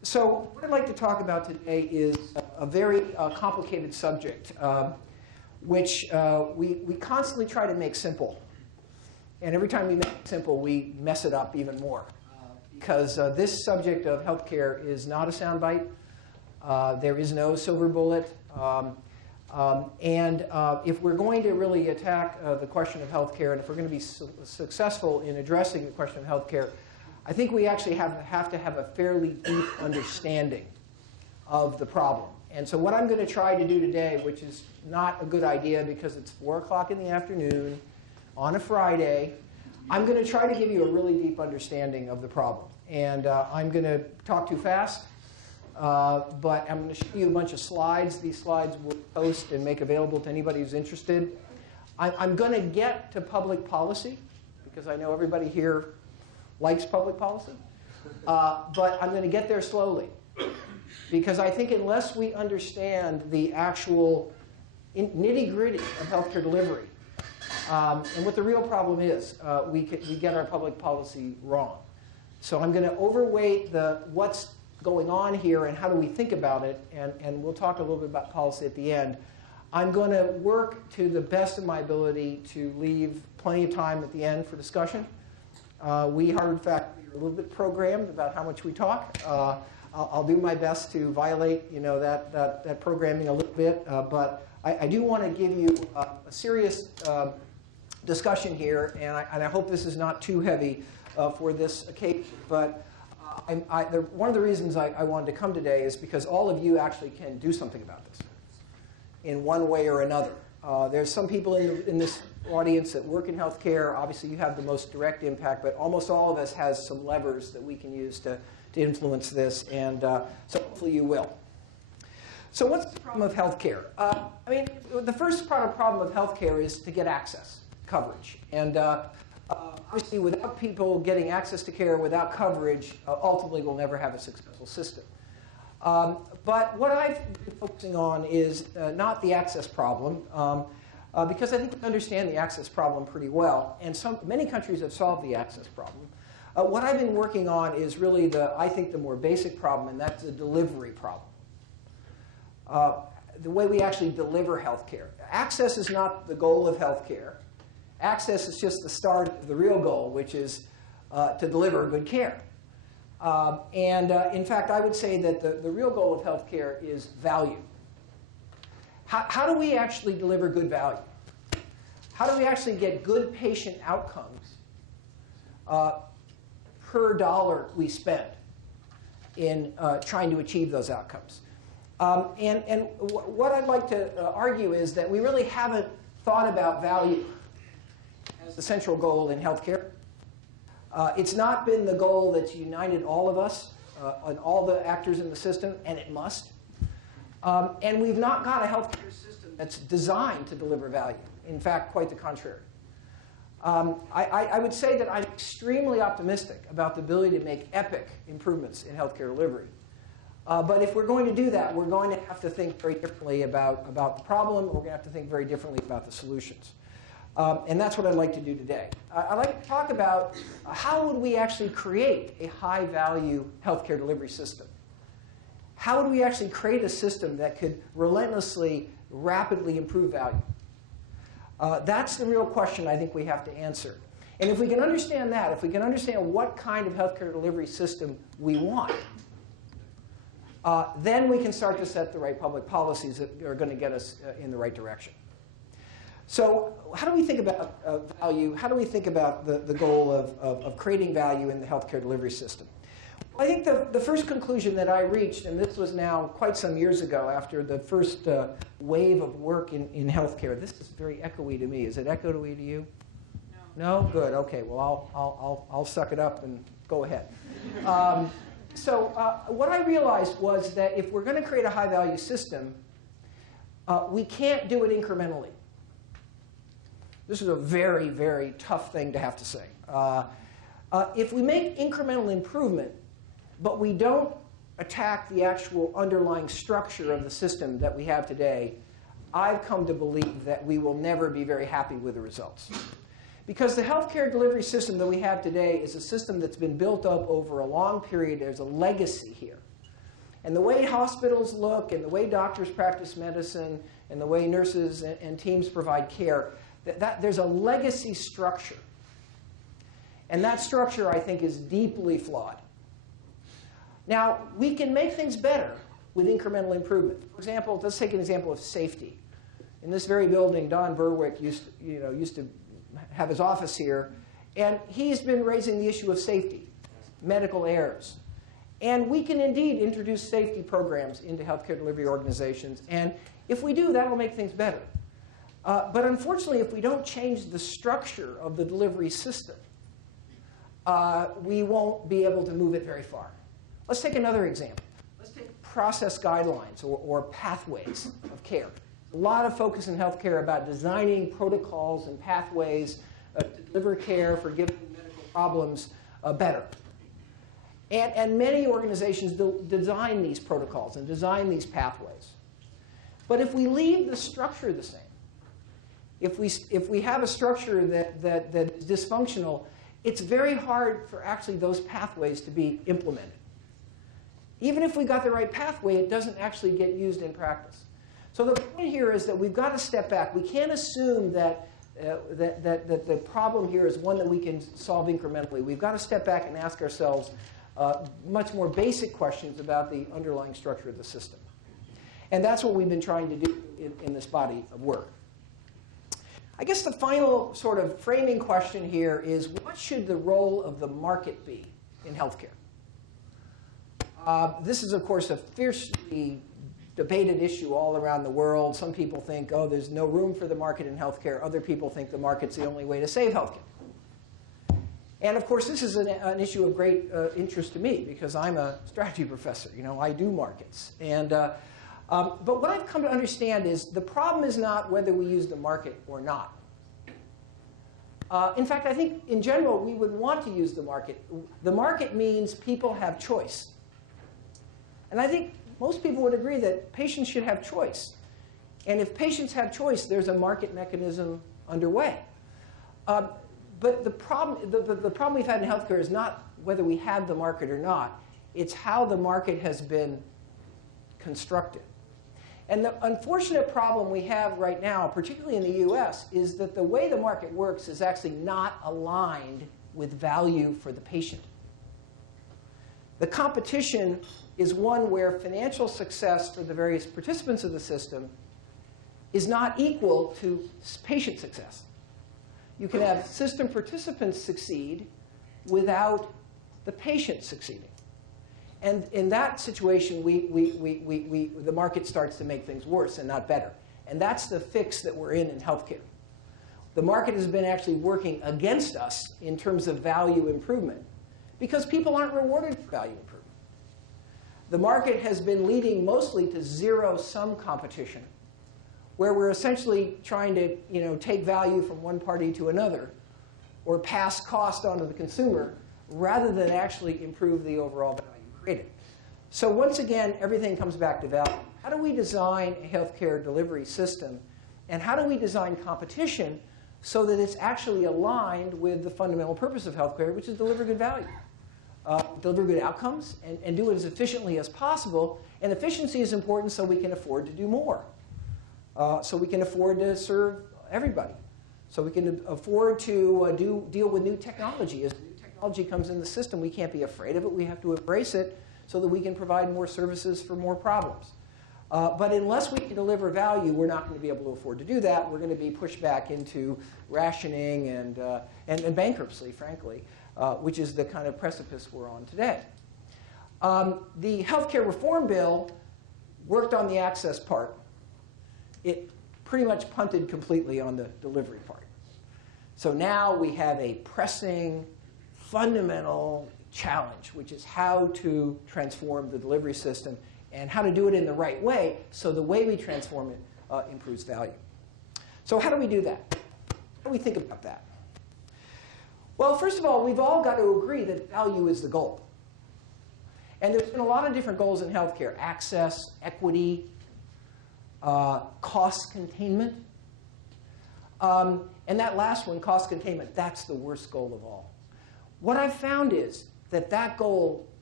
So what I'd like to talk about today is a very complicated subject, which we constantly try to make simple. And every time we make it simple, we mess it up even more. Because this subject of healthcare is not a soundbite. There is no silver bullet. If we're going to really attack the question of healthcare, and if we're going to be successful in addressing the question of healthcare, I think we actually have to have a fairly deep understanding of the problem. And so what I'm going to try to do today, which is not a good idea because it's 4 o'clock in the afternoon on a Friday, I'm going to try to give you a really deep understanding of the problem. And I'm going to talk too fast, but I'm going to show you a bunch of slides. These slides we'll post and make available to anybody who's interested. I'm going to get to public policy, because I know everybody here likes public policy. But I'm going to get there slowly. Because I think unless we understand the actual nitty-gritty of healthcare delivery, and what the real problem is, we get our public policy wrong. So I'm going to overweight what's going on here and how do we think about it, and we'll talk a little bit about policy at the end. I'm going to work to the best of my ability to leave plenty of time at the end for discussion. We, Harvard faculty, are a little bit programmed about how much we talk. I'll do my best to violate that programming a little bit, but I do want to give you a serious discussion here, and I hope this is not too heavy for this occasion. But one of the reasons I wanted to come today is because all of you actually can do something about this in one way or another. There's some people in this audience that work in healthcare. Obviously, you have the most direct impact, but almost all of us has some levers that we can use to influence this, and so hopefully you will. So what's the problem of healthcare? I mean, the first problem of healthcare is to get access, coverage. And obviously, without people getting access to care, without coverage, ultimately we'll never have a successful system. But what I've been focusing on is not the access problem, because I think we understand the access problem pretty well, and many countries have solved the access problem. What I've been working on is really I think the more basic problem, and that's the delivery problem. The way we actually deliver healthcare. Access is not the goal of healthcare. Access is just the start of the real goal, which is to deliver good care. In fact, I would say that the real goal of healthcare is value. How do we actually deliver good value? How do we actually get good patient outcomes per dollar we spend in trying to achieve those outcomes? And what I'd like to argue is that we really haven't thought about value as the central goal in healthcare. It's not been the goal that's united all of us and all the actors in the system, and it must. And we've not got a healthcare system that's designed to deliver value. In fact, quite the contrary. I would say that I'm extremely optimistic about the ability to make epic improvements in healthcare delivery. But if we're going to do that, we're going to have to think very differently about the problem. We're going to have to think very differently about the solutions. And that's what I'd like to do today. I'd like to talk about how would we actually create a high-value healthcare delivery system? How would we actually create a system that could relentlessly, rapidly improve value? That's the real question I think we have to answer. And if we can understand that, if we can understand what kind of healthcare delivery system we want, then we can start to set the right public policies that are going to get us in the right direction. So how do we think about value? How do we think about the goal of creating value in the healthcare delivery system? Well, I think the first conclusion that I reached, and this was now quite some years ago after the first wave of work in healthcare. This is very echoey to me. Is it echoey to you? No? No? Good. OK. Well, I'll suck it up and go ahead. So what I realized was that if we're going to create a high-value system, we can't do it incrementally. This is a very, very tough thing to have to say. If we make incremental improvement, but we don't attack the actual underlying structure of the system that we have today, I've come to believe that we will never be very happy with the results. Because the healthcare delivery system that we have today is a system that's been built up over a long period. There's a legacy here. And the way hospitals look and the way doctors practice medicine and the way nurses and teams provide care, there's a legacy structure. And that structure, I think, is deeply flawed. Now, we can make things better with incremental improvement. For example, let's take an example of safety. In this very building, Don Berwick used to have his office here. And he's been raising the issue of safety, medical errors. And we can indeed introduce safety programs into healthcare delivery organizations. And if we do, that will make things better. But unfortunately, if we don't change the structure of the delivery system, we won't be able to move it very far. Let's take another example. Let's take process guidelines or pathways of care. A lot of focus in healthcare about designing protocols and pathways to deliver care for given medical problems better. And many organizations design these protocols and design these pathways. But if we leave the structure the same, if we have a structure that is dysfunctional, it's very hard for actually those pathways to be implemented. Even if we got the right pathway, it doesn't actually get used in practice. So the point here is that we've got to step back. We can't assume that the problem here is one that we can solve incrementally. We've got to step back and ask ourselves much more basic questions about the underlying structure of the system. And that's what we've been trying to do in this body of work. I guess the final sort of framing question here is, what should the role of the market be in healthcare? This is, of course, a fiercely debated issue all around the world. Some people think, oh, there's no room for the market in healthcare. Other people think the market's the only way to save healthcare. And of course, this is an issue of great interest to me because I'm a strategy professor. I do markets. And, but what I've come to understand is the problem is not whether we use the market or not. In fact, I think in general, we would want to use the market. The market means people have choice. And I think most people would agree that patients should have choice. And if patients have choice, there's a market mechanism underway. But the problem we've had in healthcare is not whether we have the market or not. It's how the market has been constructed. And the unfortunate problem we have right now, particularly in the US, is that the way the market works is actually not aligned with value for the patient. The competition is one where financial success for the various participants of the system is not equal to patient success. You can have system participants succeed without the patient succeeding. And in that situation, the market starts to make things worse and not better. And that's the fix that we're in healthcare. The market has been actually working against us in terms of value improvement because people aren't rewarded for value improvement. The market has been leading mostly to zero-sum competition, where we're essentially trying to take value from one party to another or pass cost onto the consumer rather than actually improve the overall value created. So once again, everything comes back to value. How do we design a healthcare delivery system? And how do we design competition so that it's actually aligned with the fundamental purpose of healthcare, which is deliver good value? Deliver good outcomes and do it as efficiently as possible. And efficiency is important so we can afford to do more. So we can afford to serve everybody. So we can afford to deal with new technology. As new technology comes in the system, we can't be afraid of it. We have to embrace it so that we can provide more services for more problems. But unless we can deliver value, we're not going to be able to afford to do that. We're going to be pushed back into rationing and bankruptcy, frankly, which is the kind of precipice we're on today. The healthcare reform bill worked on the access part. It pretty much punted completely on the delivery part. So now we have a pressing, fundamental challenge, which is how to transform the delivery system and how to do it in the right way so the way we transform it improves value. So how do we do that? How do we think about that? Well, first of all, we've all got to agree that value is the goal. And there's been a lot of different goals in healthcare: access, equity, cost containment. And that last one, cost containment, that's the worst goal of all. What I've found is that that goal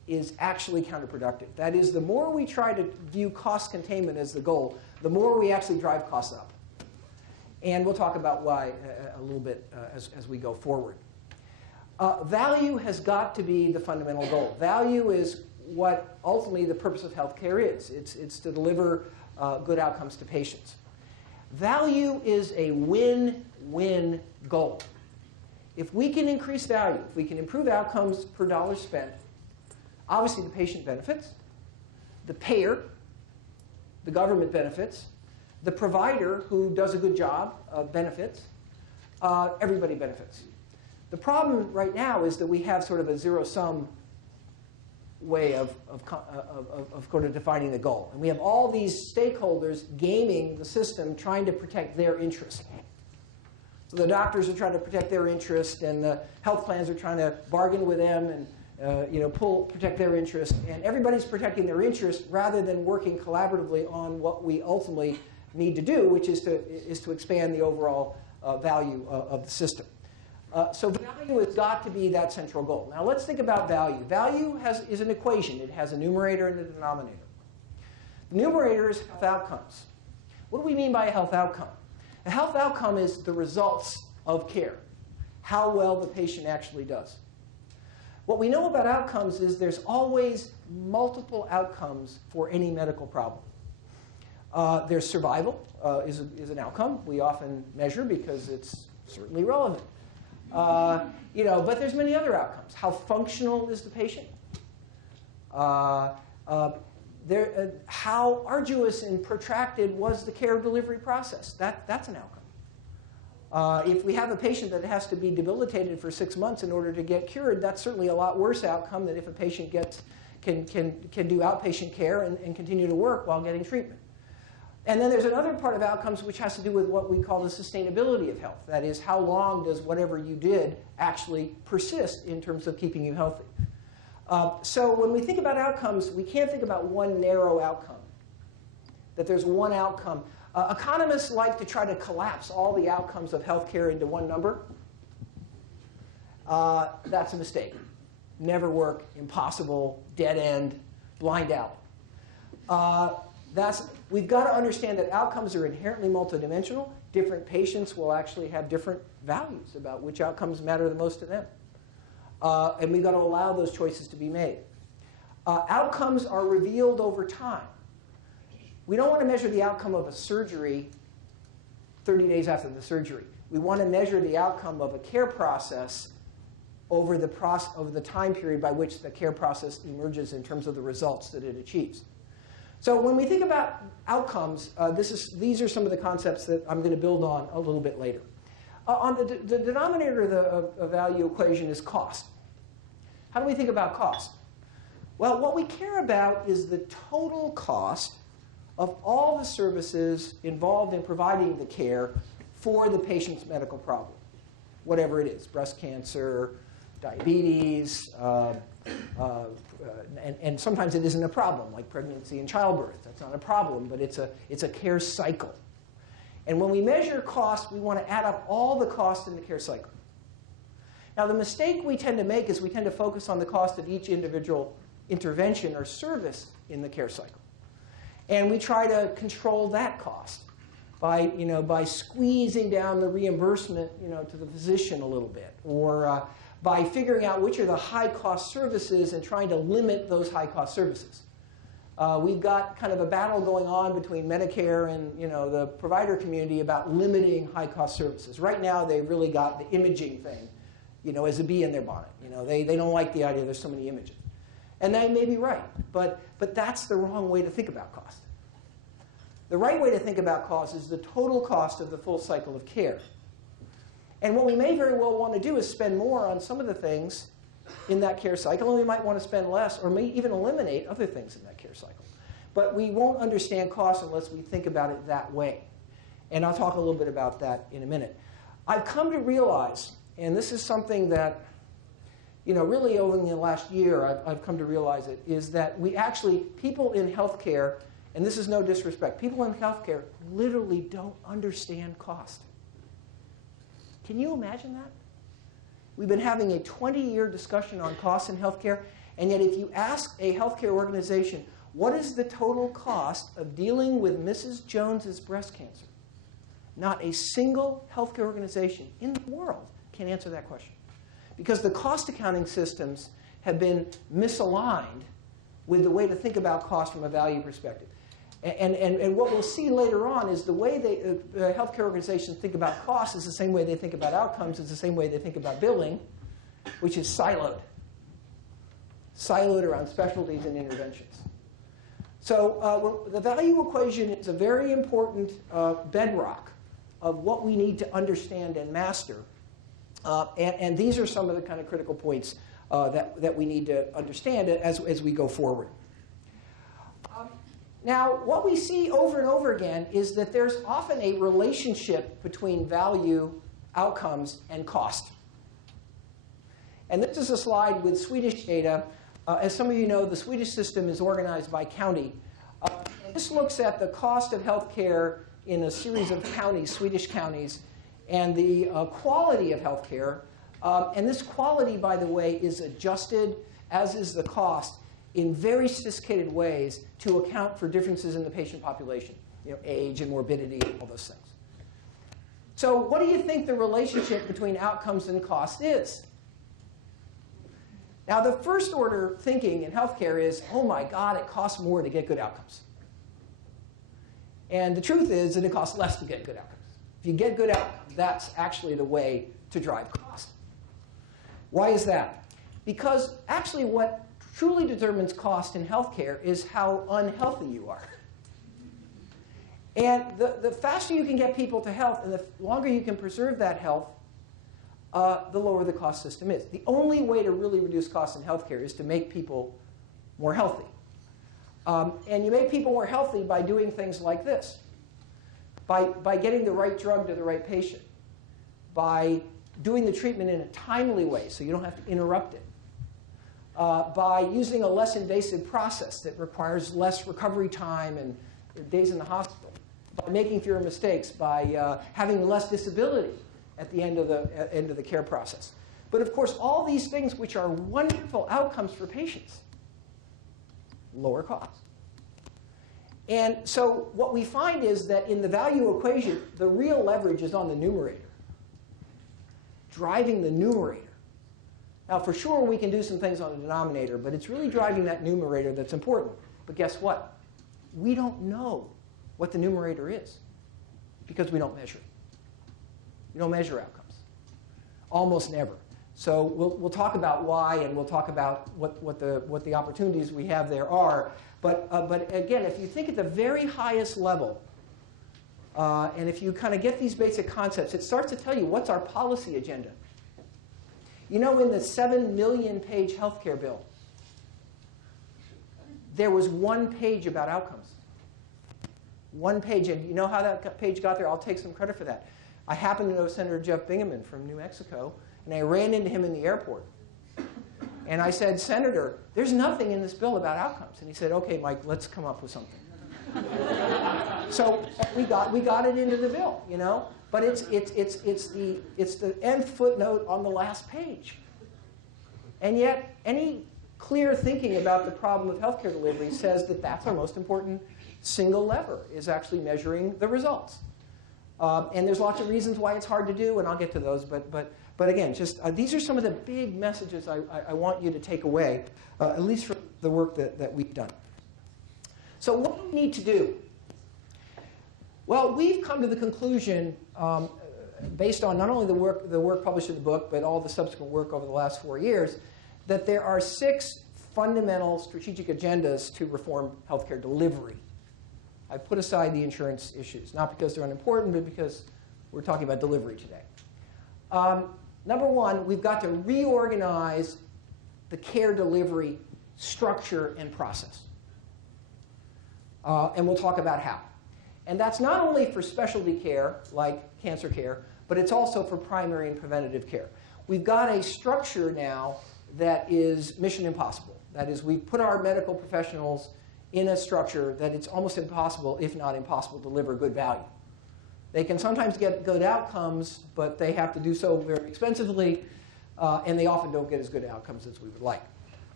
is actually counterproductive. That is, the more we try to view cost containment as the goal, the more we actually drive costs up. And we'll talk about why a little bit as we go forward. Value has got to be the fundamental goal. Value is what ultimately the purpose of healthcare is. It's to deliver good outcomes to patients. Value is a win-win goal. If we can increase value, if we can improve outcomes per dollar spent, obviously the patient benefits, the payer, the government benefits, the provider who does a good job benefits, everybody benefits. The problem right now is that we have sort of a zero-sum way of kind of defining the goal. And we have all these stakeholders gaming the system, trying to protect their interest. So the doctors are trying to protect their interest, and the health plans are trying to bargain with them and protect their interest. And everybody's protecting their interest rather than working collaboratively on what we ultimately need to do, which is to expand the overall value of the system. So value has got to be that central goal. Now let's think about value. Value is an equation. It has a numerator and a denominator. The numerator is health outcomes. What do we mean by a health outcome? A health outcome is the results of care, how well the patient actually does. What we know about outcomes is there's always multiple outcomes for any medical problem. There's survival is an outcome we often measure because it's certainly relevant. But there's many other outcomes. How functional is the patient? How arduous and protracted was the care delivery process? That's an outcome. If we have a patient that has to be debilitated for 6 months in order to get cured, that's certainly a lot worse outcome than if a patient can do outpatient care and continue to work while getting treatment. And then there's another part of outcomes which has to do with what we call the sustainability of health. That is, how long does whatever you did actually persist in terms of keeping you healthy? So when we think about outcomes, we can't think about one narrow outcome, that there's one outcome. Economists like to try to collapse all the outcomes of healthcare into one number. That's a mistake. Never work, impossible, dead end, blind out. We've got to understand that outcomes are inherently multidimensional. Different patients will actually have different values about which outcomes matter the most to them. And we've got to allow those choices to be made. Outcomes are revealed over time. We don't want to measure the outcome of a surgery 30 days after the surgery. We want to measure the outcome of a care process over the time period by which the care process emerges in terms of the results that it achieves. So when we think about outcomes, these are some of the concepts that I'm going to build on a little bit later. On the denominator of the value equation is cost. How do we think about cost? Well, what we care about is the total cost of all the services involved in providing the care for the patient's medical problem, whatever it is, breast cancer, diabetes, and sometimes it isn't a problem, like pregnancy and childbirth. That's not a problem, but it's a care cycle. And when we measure cost, we want to add up all the costs in the care cycle. Now, the mistake we tend to make is we tend to focus on the cost of each individual intervention or service in the care cycle. And we try to control that cost by squeezing down the reimbursement to the physician a little bit, or by figuring out which are the high-cost services and trying to limit those high-cost services. We've got kind of a battle going on between Medicare and the provider community about limiting high-cost services. Right now, they've really got the imaging thing as a bee in their bonnet. They don't like the idea there's so many images. And they may be right, but that's the wrong way to think about cost. The right way to think about cost is the total cost of the full cycle of care. And what we may very well want to do is spend more on some of the things in that care cycle, and we might want to spend less or may even eliminate other things in that care cycle. But we won't understand cost unless we think about it that way. And I'll talk a little bit about that in a minute. I've come to realize, and this is something that really over the last year I've come to realize it, is that people in healthcare, and this is no disrespect, people in healthcare literally don't understand cost. Can you imagine that? We've been having a 20-year discussion on costs in healthcare, And yet if you ask a healthcare organization, what is the total cost of dealing with Mrs. Jones's breast cancer? Not a single healthcare organization in the world can answer that question. Because the cost accounting systems have been misaligned with the way to think about cost from a value perspective. And what we'll see later on is the way healthcare organizations think about cost is the same way they think about outcomes, it's the same way they think about billing, which is siloed. Siloed around specialties and interventions. So the value equation is a very important bedrock of what we need to understand and master. And these are some of the kind of critical points that we need to understand as we go forward. Now, what we see over and over again is that there's often a relationship between value, outcomes, and cost. And this is a slide with Swedish data. As some of you know, the Swedish system is organized by county. And this looks at the cost of healthcare in a series of counties, Swedish counties, and the quality of healthcare. And this quality, by the way, is adjusted, as is the cost, in very sophisticated ways to account for differences in the patient population, age and morbidity and all those things. So what do you think the relationship between outcomes and cost is? Now, the first order thinking in healthcare is, oh my God, it costs more to get good outcomes. And the truth is that it costs less to get good outcomes. If you get good outcomes, that's actually the way to drive cost. Why is that? Because actually what truly determines cost in healthcare is how unhealthy you are. And the faster you can get people to health and the longer you can preserve that health, the lower the cost system is. The only way to really reduce costs in healthcare is to make people more healthy. And you make people more healthy by doing things like this. By getting the right drug to the right patient. By doing the treatment in a timely way so you don't have to interrupt it. By using a less invasive process that requires less recovery time and days in the hospital. By making fewer mistakes. By having less disability at the end of the care process. But of course, all these things which are wonderful outcomes for patients, lower cost. And so what we find is that in the value equation, the real leverage is on the numerator. Driving the numerator. Now, for sure, we can do some things on the denominator, but it's really driving that numerator that's important. But guess what? We don't know what the numerator is because we don't measure it. We don't measure outcomes. Almost never. So we'll talk about why, and we'll talk about what the opportunities we have there are. But again, if you think at the very highest level, and if you kind of get these basic concepts, it starts to tell you what's our policy agenda. You know, in the 7 million page healthcare bill, there was one page about outcomes. One page. And you know how that page got there? I'll take some credit for that. I happen to know Senator Jeff Bingaman from New Mexico, and I ran into him in the airport. And I said, Senator, there's nothing in this bill about outcomes. And he said, OK, Mike, let's come up with something. So we got it into the bill, you know. But it's the nth footnote on the last page. And yet, any clear thinking about the problem of healthcare delivery says that that's our most important single lever, is actually measuring the results. And there's lots of reasons why it's hard to do, and I'll get to those. But again, just these are some of the big messages I want you to take away, at least from the work that we've done. So what do we need to do? Well, we've come to the conclusion, based on not only the work published in the book, but all the subsequent work over the last 4 years, that there are 6 fundamental strategic agendas to reform healthcare delivery. I put aside the insurance issues, not because they're unimportant, but because we're talking about delivery today. Number one, we've got to reorganize the care delivery structure and process. And we'll talk about how. And that's not only for specialty care, like cancer care, but it's also for primary and preventative care. We've got a structure now that is mission impossible. That is, we've put our medical professionals in a structure that it's almost impossible, if not impossible, to deliver good value. They can sometimes get good outcomes, but they have to do so very expensively, and they often don't get as good outcomes as we would like.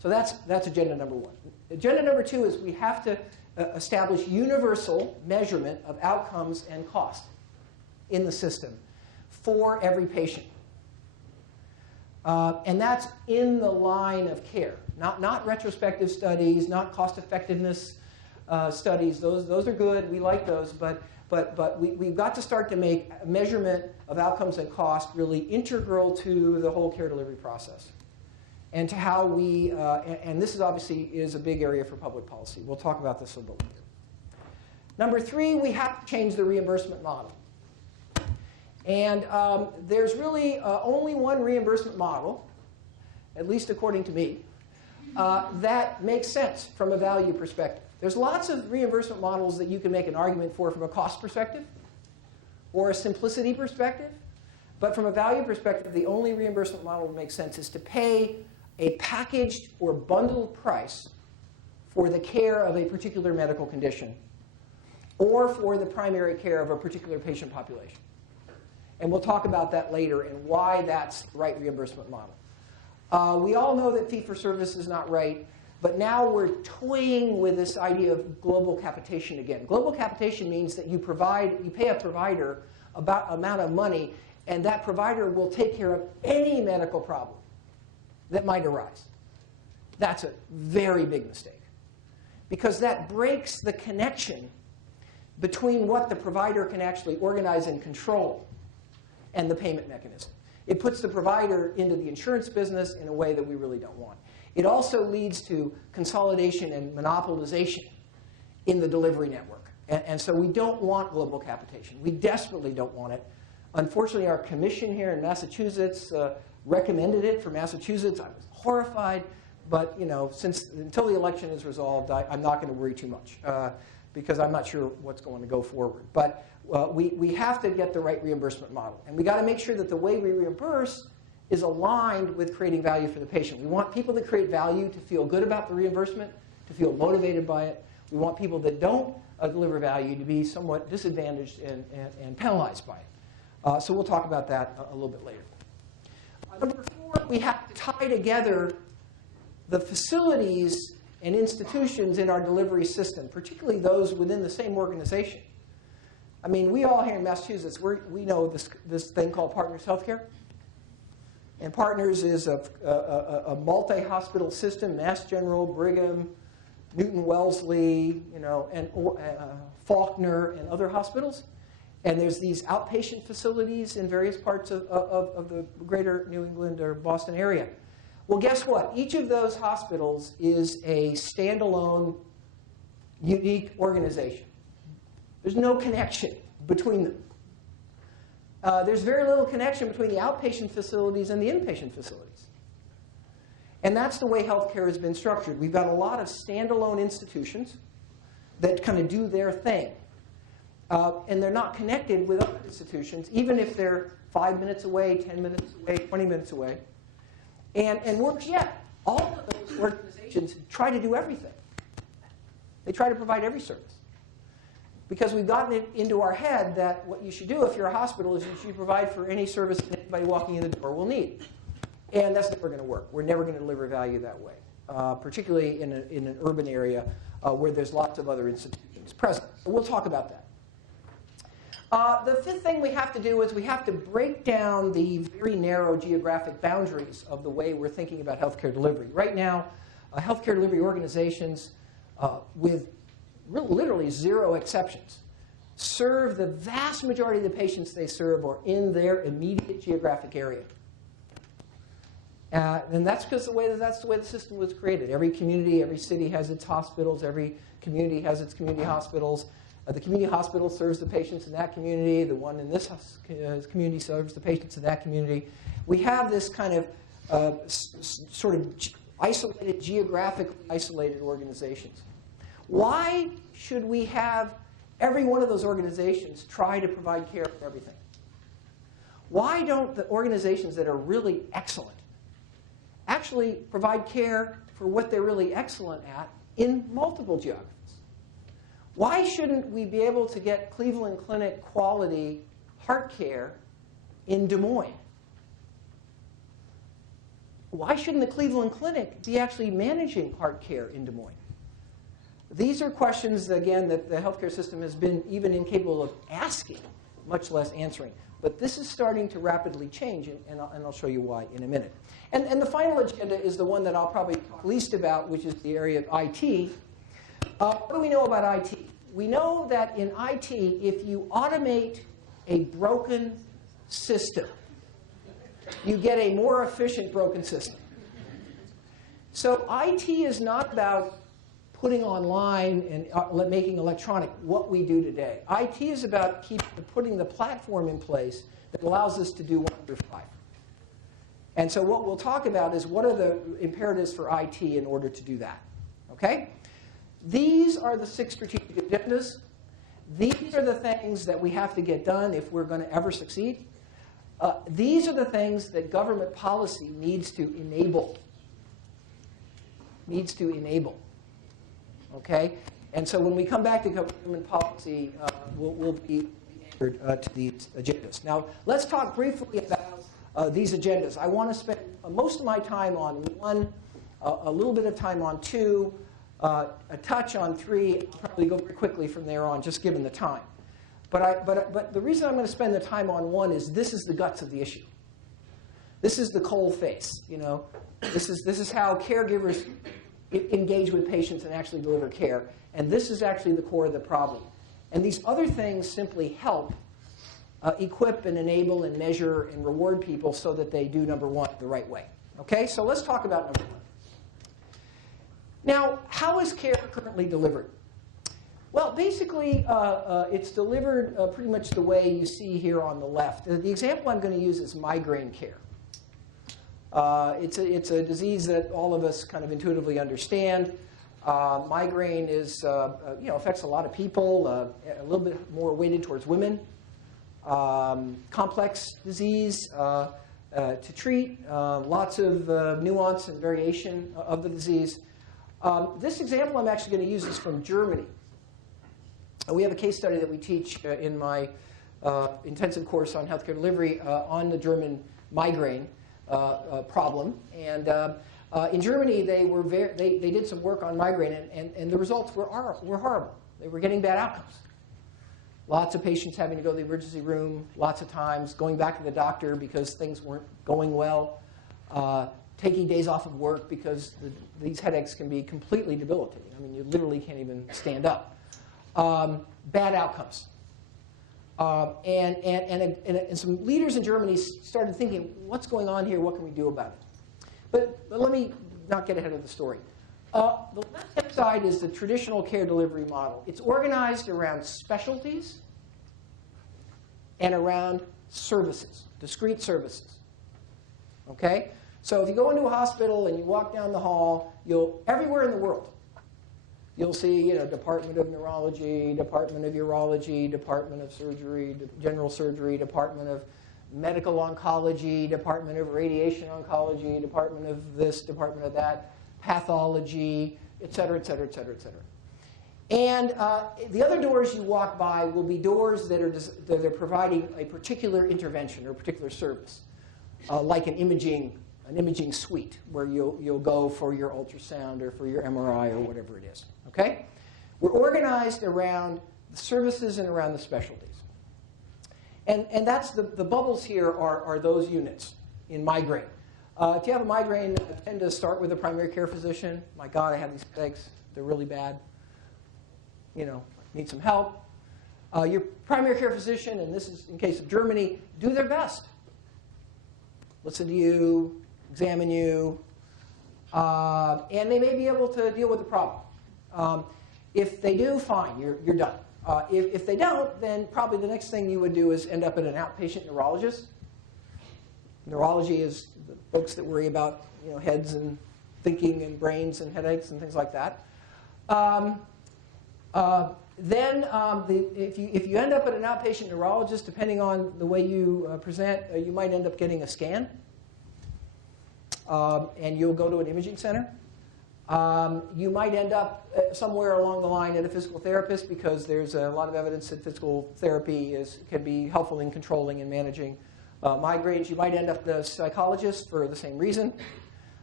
So that's agenda number one. Agenda number two is we have to establish universal measurement of outcomes and cost in the system for every patient. And that's in the line of care, not retrospective studies, not cost-effectiveness studies. Those are good. We like those. But we've got to start to make measurement of outcomes and cost really integral to the whole care delivery process. And to how we, and this is obviously is a big area for public policy. We'll talk about this a little bit later. Number three, we have to change the reimbursement model. And there's really only one reimbursement model, at least according to me, that makes sense from a value perspective. There's lots of reimbursement models that you can make an argument for from a cost perspective or a simplicity perspective. But from a value perspective, the only reimbursement model that makes sense is to pay a packaged or bundled price for the care of a particular medical condition or for the primary care of a particular patient population. And we'll talk about that later and why that's the right reimbursement model. We all know that fee-for-service is not right, but now we're toying with this idea of global capitation again. Global capitation means that you pay a provider about amount of money, and that provider will take care of any medical problem that might arise. That's a very big mistake, because that breaks the connection between what the provider can actually organize and control and the payment mechanism. It puts the provider into the insurance business in a way that we really don't want. It also leads to consolidation and monopolization in the delivery network. And so we don't want global capitation. We desperately don't want it. Unfortunately, our commission here in Massachusetts recommended it for Massachusetts. I was horrified. But until the election is resolved, I'm not going to worry too much because I'm not sure what's going to go forward. But we have to get the right reimbursement model. And we got to make sure that the way we reimburse is aligned with creating value for the patient. We want people that create value to feel good about the reimbursement, to feel motivated by it. We want people that don't deliver value to be somewhat disadvantaged and penalized by it. So we'll talk about that a little bit later. Number four, we have to tie together the facilities and institutions in our delivery system, particularly those within the same organization. I mean, we all here in Massachusetts, we know this thing called Partners Healthcare. And Partners is a multi-hospital system, Mass General, Brigham, Newton Wellesley, and Faulkner, and other hospitals. And there's these outpatient facilities in various parts of the greater New England or Boston area. Well, guess what? Each of those hospitals is a standalone, unique organization. There's no connection between them. There's very little connection between the outpatient facilities and the inpatient facilities. And that's the way healthcare has been structured. We've got a lot of standalone institutions that kind of do their thing. And they're not connected with other institutions, even if they're 5 minutes away, 10 minutes away, 20 minutes away. And worse yet, all of those organizations try to do everything. They try to provide every service. Because we've gotten it into our head that what you should do if you're a hospital is you should provide for any service that anybody walking in the door will need. And that's never going to work. We're never going to deliver value that way, particularly in an urban area where there's lots of other institutions present. So we'll talk about that. The fifth thing we have to do is we have to break down the very narrow geographic boundaries of the way we're thinking about healthcare delivery. Right now, healthcare delivery organizations with literally zero exceptions serve the vast majority of the patients they serve are in their immediate geographic area. And that's because that's the way the system was created. Every community, every city has its hospitals. Every community has its community hospitals. The community hospital serves the patients in that community. The one in this community serves the patients in that community. We have this kind of sort of isolated, geographically isolated organizations. Why should we have every one of those organizations try to provide care for everything? Why don't the organizations that are really excellent actually provide care for what they're really excellent at in multiple geographies? Why shouldn't we be able to get Cleveland Clinic quality heart care in Des Moines? Why shouldn't the Cleveland Clinic be actually managing heart care in Des Moines? These are questions, again, that the healthcare system has been even incapable of asking, much less answering. But this is starting to rapidly change, and I'll show you why in a minute. And the final agenda is the one that I'll probably talk least about, which is the area of IT. What do we know about IT? We know that in IT, if you automate a broken system, you get a more efficient broken system. So IT is not about putting online and making electronic what we do today. IT is about putting the platform in place that allows us to do 1 through 5. And so what we'll talk about is what are the imperatives for IT in order to do that. Okay? These are the 6 strategic agendas. These are the things that we have to get done if we're going to ever succeed. These are the things that government policy needs to enable. Okay? And so when we come back to government policy, we'll be anchored to these agendas. Now, let's talk briefly about these agendas. I want to spend most of my time on 1, a little bit of time on 2, a touch on 3. I'll probably go very quickly from there on, just given the time. But the reason I'm going to spend the time on 1 is this is the guts of the issue. This is the cold face. You know, this is how caregivers engage with patients and actually deliver care. And this is actually the core of the problem. And these other things simply help equip and enable and measure and reward people so that they do number 1 the right way. Okay, so let's talk about number 1. Now, how is care currently delivered? Well, basically, it's delivered pretty much the way you see here on the left. The example I'm going to use is migraine care. It's a disease that all of us kind of intuitively understand. Migraine is, affects a lot of people, a little bit more weighted towards women. Complex disease to treat, lots of nuance and variation of the disease. This example I'm actually going to use is from Germany. We have a case study that we teach in my intensive course on healthcare delivery on the German migraine problem. And in Germany, they did some work on migraine, and the results were horrible. They were getting bad outcomes. Lots of patients having to go to the emergency room, lots of times going back to the doctor because things weren't going well, taking days off of work because these headaches can be completely debilitating. I mean, you literally can't even stand up. Bad outcomes. And some leaders in Germany started thinking, what's going on here? What can we do about it? But let me not get ahead of the story. The left-hand side is the traditional care delivery model. It's organized around specialties and around services, discrete services. Okay? So if you go into a hospital and you walk down the hall, everywhere in the world, you'll see, Department of Neurology, Department of Urology, Department of Surgery, General Surgery, Department of Medical Oncology, Department of Radiation Oncology, Department of this, Department of that, Pathology, et cetera, et cetera, et cetera, et cetera. And the other doors you walk by will be doors that are providing a particular intervention or a particular service, like an imaging suite where you'll go for your ultrasound or for your MRI or whatever it is. Okay? We're organized around the services and around the specialties. And that's the bubbles here are those units in migraine. If you have a migraine, I tend to start with a primary care physician. My God, I have these headaches. They're really bad. Need some help. Your primary care physician, and this is in case of Germany, do their best. Listen to you, examine you, and they may be able to deal with the problem. If they do, fine, you're done. If they don't, then probably the next thing you would do is end up at an outpatient neurologist. Neurology is the folks that worry about heads and thinking and brains and headaches and things like that. If you end up at an outpatient neurologist, depending on the way you present, you might end up getting a scan. And you'll go to an imaging center. You might end up somewhere along the line at a physical therapist because there's a lot of evidence that physical therapy can be helpful in controlling and managing migraines. You might end up at a psychologist for the same reason.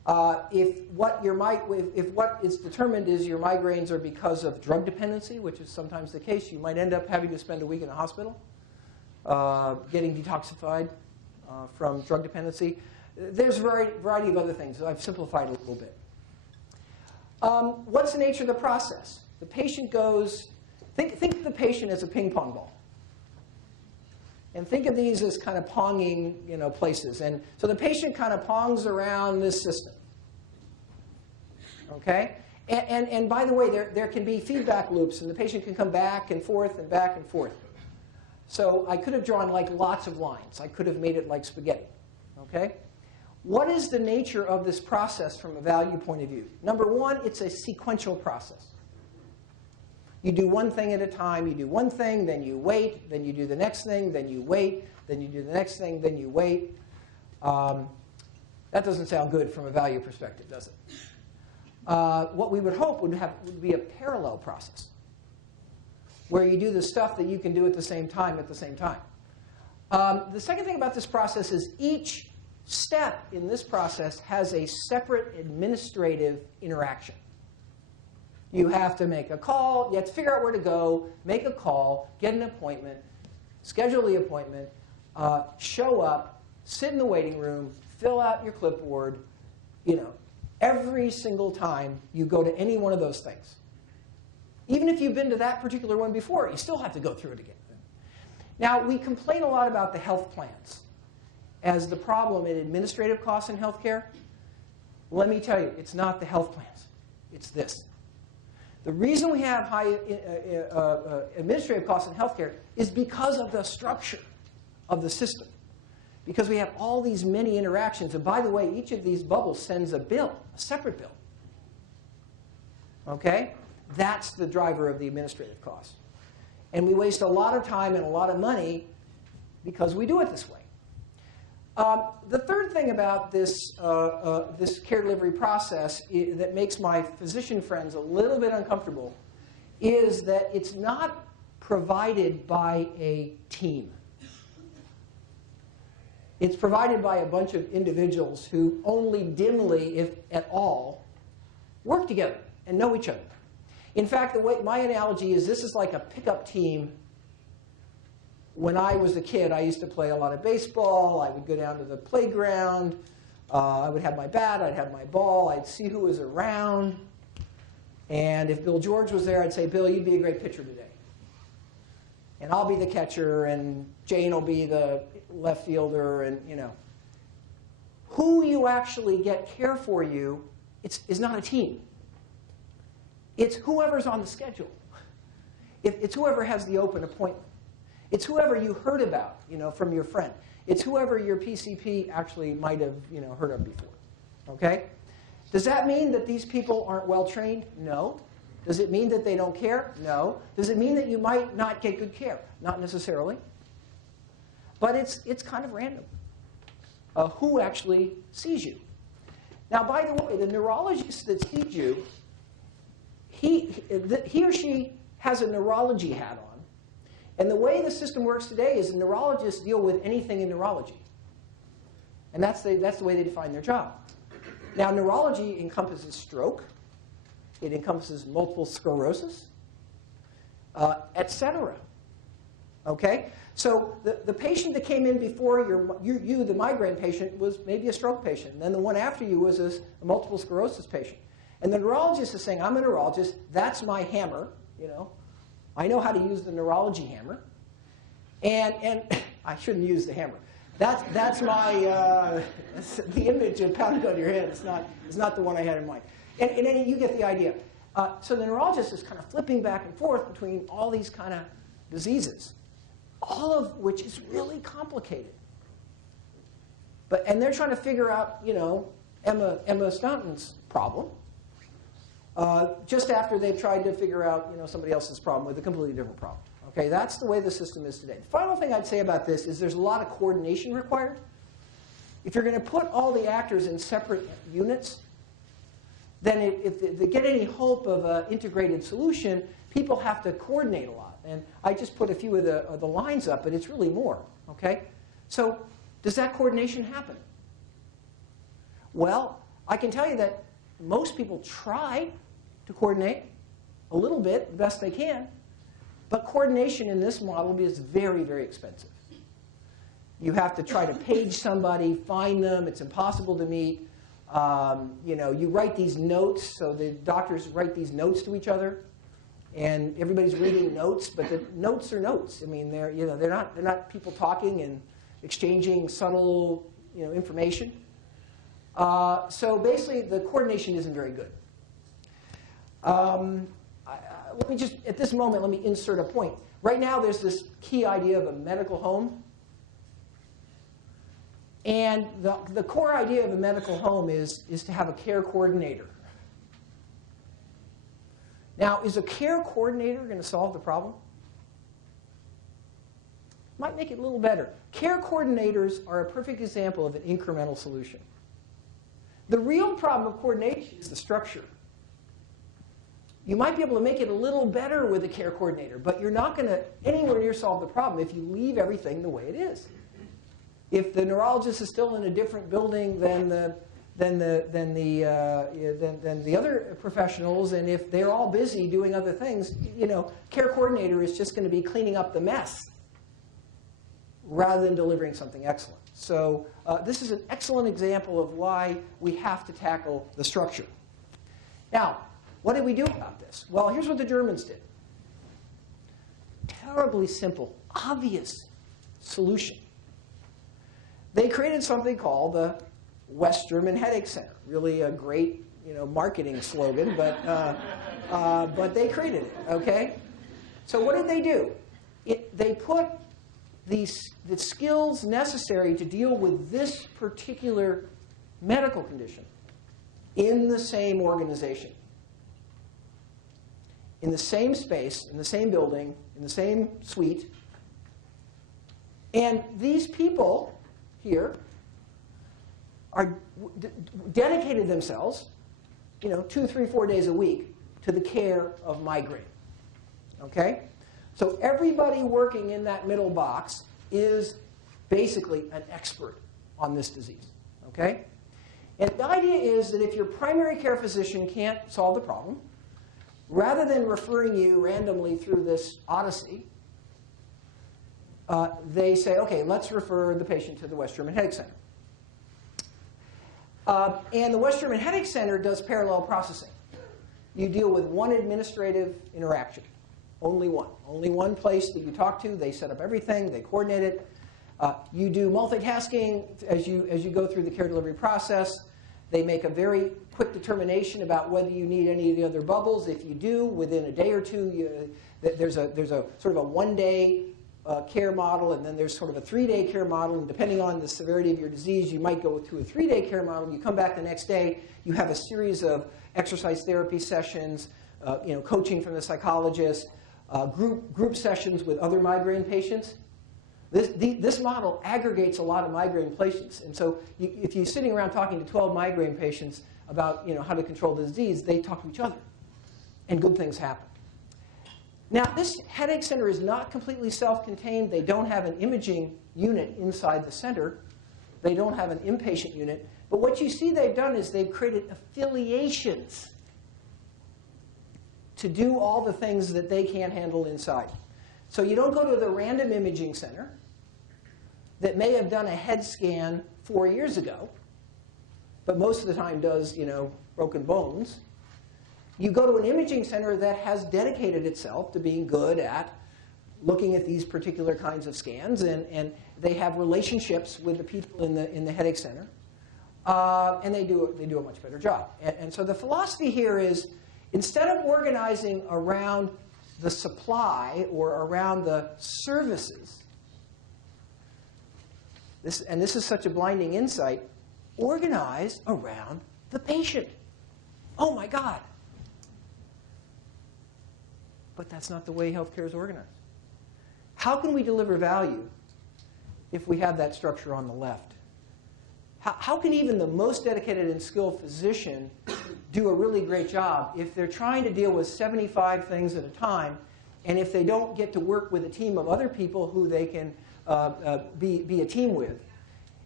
If what is determined is your migraines are because of drug dependency, which is sometimes the case, you might end up having to spend a week in a hospital getting detoxified from drug dependency. There's a variety of other things. I've simplified it a little bit. What's the nature of the process? The patient goes, think of the patient as a ping pong ball. And think of these as kind of ponging, places. And so the patient kind of pongs around this system. Okay? And by the way, there can be feedback loops, and the patient can come back and forth and back and forth. So I could have drawn like lots of lines. I could have made it like spaghetti. Okay? What is the nature of this process from a value point of view? Number one, it's a sequential process. You do one thing at a time. You do one thing, then you wait, then you do the next thing, then you wait, then you do the next thing, then you wait. That doesn't sound good from a value perspective, does it? What we would hope would be a parallel process, where you do the stuff that you can do at the same time. The second thing about this process is each step in this process has a separate administrative interaction. You have to make a call. You have to figure out where to go, make a call, get an appointment, schedule the appointment, show up, sit in the waiting room, fill out your clipboard. Every single time you go to any one of those things. Even if you've been to that particular one before, you still have to go through it again. Now, we complain a lot about the health plans as the problem in administrative costs in healthcare. Let me tell you, it's not the health plans. It's this. The reason we have high administrative costs in healthcare is because of the structure of the system. Because we have all these many interactions. And by the way, each of these bubbles sends a bill, a separate bill. Okay? That's the driver of the administrative costs. And we waste a lot of time and a lot of money because we do it this way. The third thing about this care delivery process that makes my physician friends a little bit uncomfortable is that it's not provided by a team. It's provided by a bunch of individuals who only dimly, if at all, work together and know each other. In fact, my analogy is this is like a pickup team. When I was a kid, I used to play a lot of baseball. I would go down to the playground. I would have my bat. I'd have my ball. I'd see who was around. And if Bill George was there, I'd say, Bill, you'd be a great pitcher today. And I'll be the catcher, and Jane will be the left fielder. And who you actually get care for you is not a team. It's whoever's on the schedule. It's whoever has the open appointment. It's whoever you heard about, from your friend. It's whoever your PCP actually might have, heard of before. Okay? Does that mean that these people aren't well trained? No. Does it mean that they don't care? No. Does it mean that you might not get good care? Not necessarily. But it's kind of random who actually sees you. Now, by the way, the neurologist that sees you, he or she has a neurology hat on. And the way the system works today is neurologists deal with anything in neurology. And that's the way they define their job. Now, neurology encompasses stroke. It encompasses multiple sclerosis, et cetera. Okay? So the patient that came in before you, the migraine patient, was maybe a stroke patient. And then the one after you was a multiple sclerosis patient. And the neurologist is saying, I'm a neurologist. That's my hammer. I know how to use the neurology hammer. And I shouldn't use the hammer. That's my the image of pounding on your head. It's not the one I had in mind. And you get the idea. So the neurologist is kind of flipping back and forth between all these kind of diseases, all of which is really complicated. And they're trying to figure out, Emma Staunton's problem, just after they've tried to figure out, somebody else's problem with a completely different problem. Okay, that's the way the system is today. The final thing I'd say about this is there's a lot of coordination required. If you're going to put all the actors in separate units, then if they get any hope of an integrated solution, people have to coordinate a lot. And I just put a few of the lines up, but it's really more. Okay? So does that coordination happen? Well, I can tell you that most people try to coordinate a little bit, the best they can. But coordination in this model is very, very expensive. You have to try to page somebody, find them. It's impossible to meet. You write these notes. So the doctors write these notes to each other. And everybody's reading notes. But the notes are notes. I mean, they're not people talking and exchanging subtle information. So basically, the coordination isn't very good. Let me just, at this moment, let me insert a point. Right now, there's this key idea of a medical home. And the core idea of a medical home is to have a care coordinator. Now, is a care coordinator going to solve the problem? Might make it a little better. Care coordinators are a perfect example of an incremental solution. The real problem of coordination is the structure. You might be able to make it a little better with a care coordinator, but you're not going to anywhere near solve the problem if you leave everything the way it is. If the neurologist is still in a different building than the other professionals, and if they're all busy doing other things, care coordinator is just going to be cleaning up the mess rather than delivering something excellent. So this is an excellent example of why we have to tackle the structure. Now, what did we do about this? Well, here's what the Germans did. Terribly simple, obvious solution. They created something called the West German Headache Center. Really a great marketing slogan, but they created it, okay? So what did they do? They put the skills necessary to deal with this particular medical condition in the same organization, in the same space, in the same building, in the same suite. And these people here are dedicated themselves, 2, 3, 4 days a week to the care of migraine. Okay? So everybody working in that middle box is basically an expert on this disease. Okay? And the idea is that if your primary care physician can't solve the problem, rather than referring you randomly through this odyssey, they say, OK, let's refer the patient to the West German Headache Center. And the West German Headache Center does parallel processing. You deal with one administrative interaction, only one. Only one place that you talk to. They set up everything. They coordinate it. You do multitasking as you go through the care delivery process. They make a very quick determination about whether you need any of the other bubbles. If you do, within a day or two, there's a sort of a one-day care model, and then there's sort of a 3-day care model. And depending on the severity of your disease, you might go to a 3-day care model. You come back the next day. You have a series of exercise therapy sessions, coaching from the psychologist, group sessions with other migraine patients. This model aggregates a lot of migraine patients. And so if you're sitting around talking to 12 migraine patients about how to control the disease, they talk to each other. And good things happen. Now, this headache center is not completely self-contained. They don't have an imaging unit inside the center. They don't have an inpatient unit. But what you see they've done is they've created affiliations to do all the things that they can't handle inside. So you don't go to the random imaging center that may have done a head scan 4 years ago, but most of the time does, broken bones. You go to an imaging center that has dedicated itself to being good at looking at these particular kinds of scans, and they have relationships with the people in the headache center, and they do a much better job. And so the philosophy here is, instead of organizing around the supply or around the services, this is such a blinding insight, organize around the patient. Oh my God. But that's not the way healthcare is organized. How can we deliver value if we have that structure on the left? How can even the most dedicated and skilled physician do a really great job if they're trying to deal with 75 things at a time, and if they don't get to work with a team of other people who they can be a team with?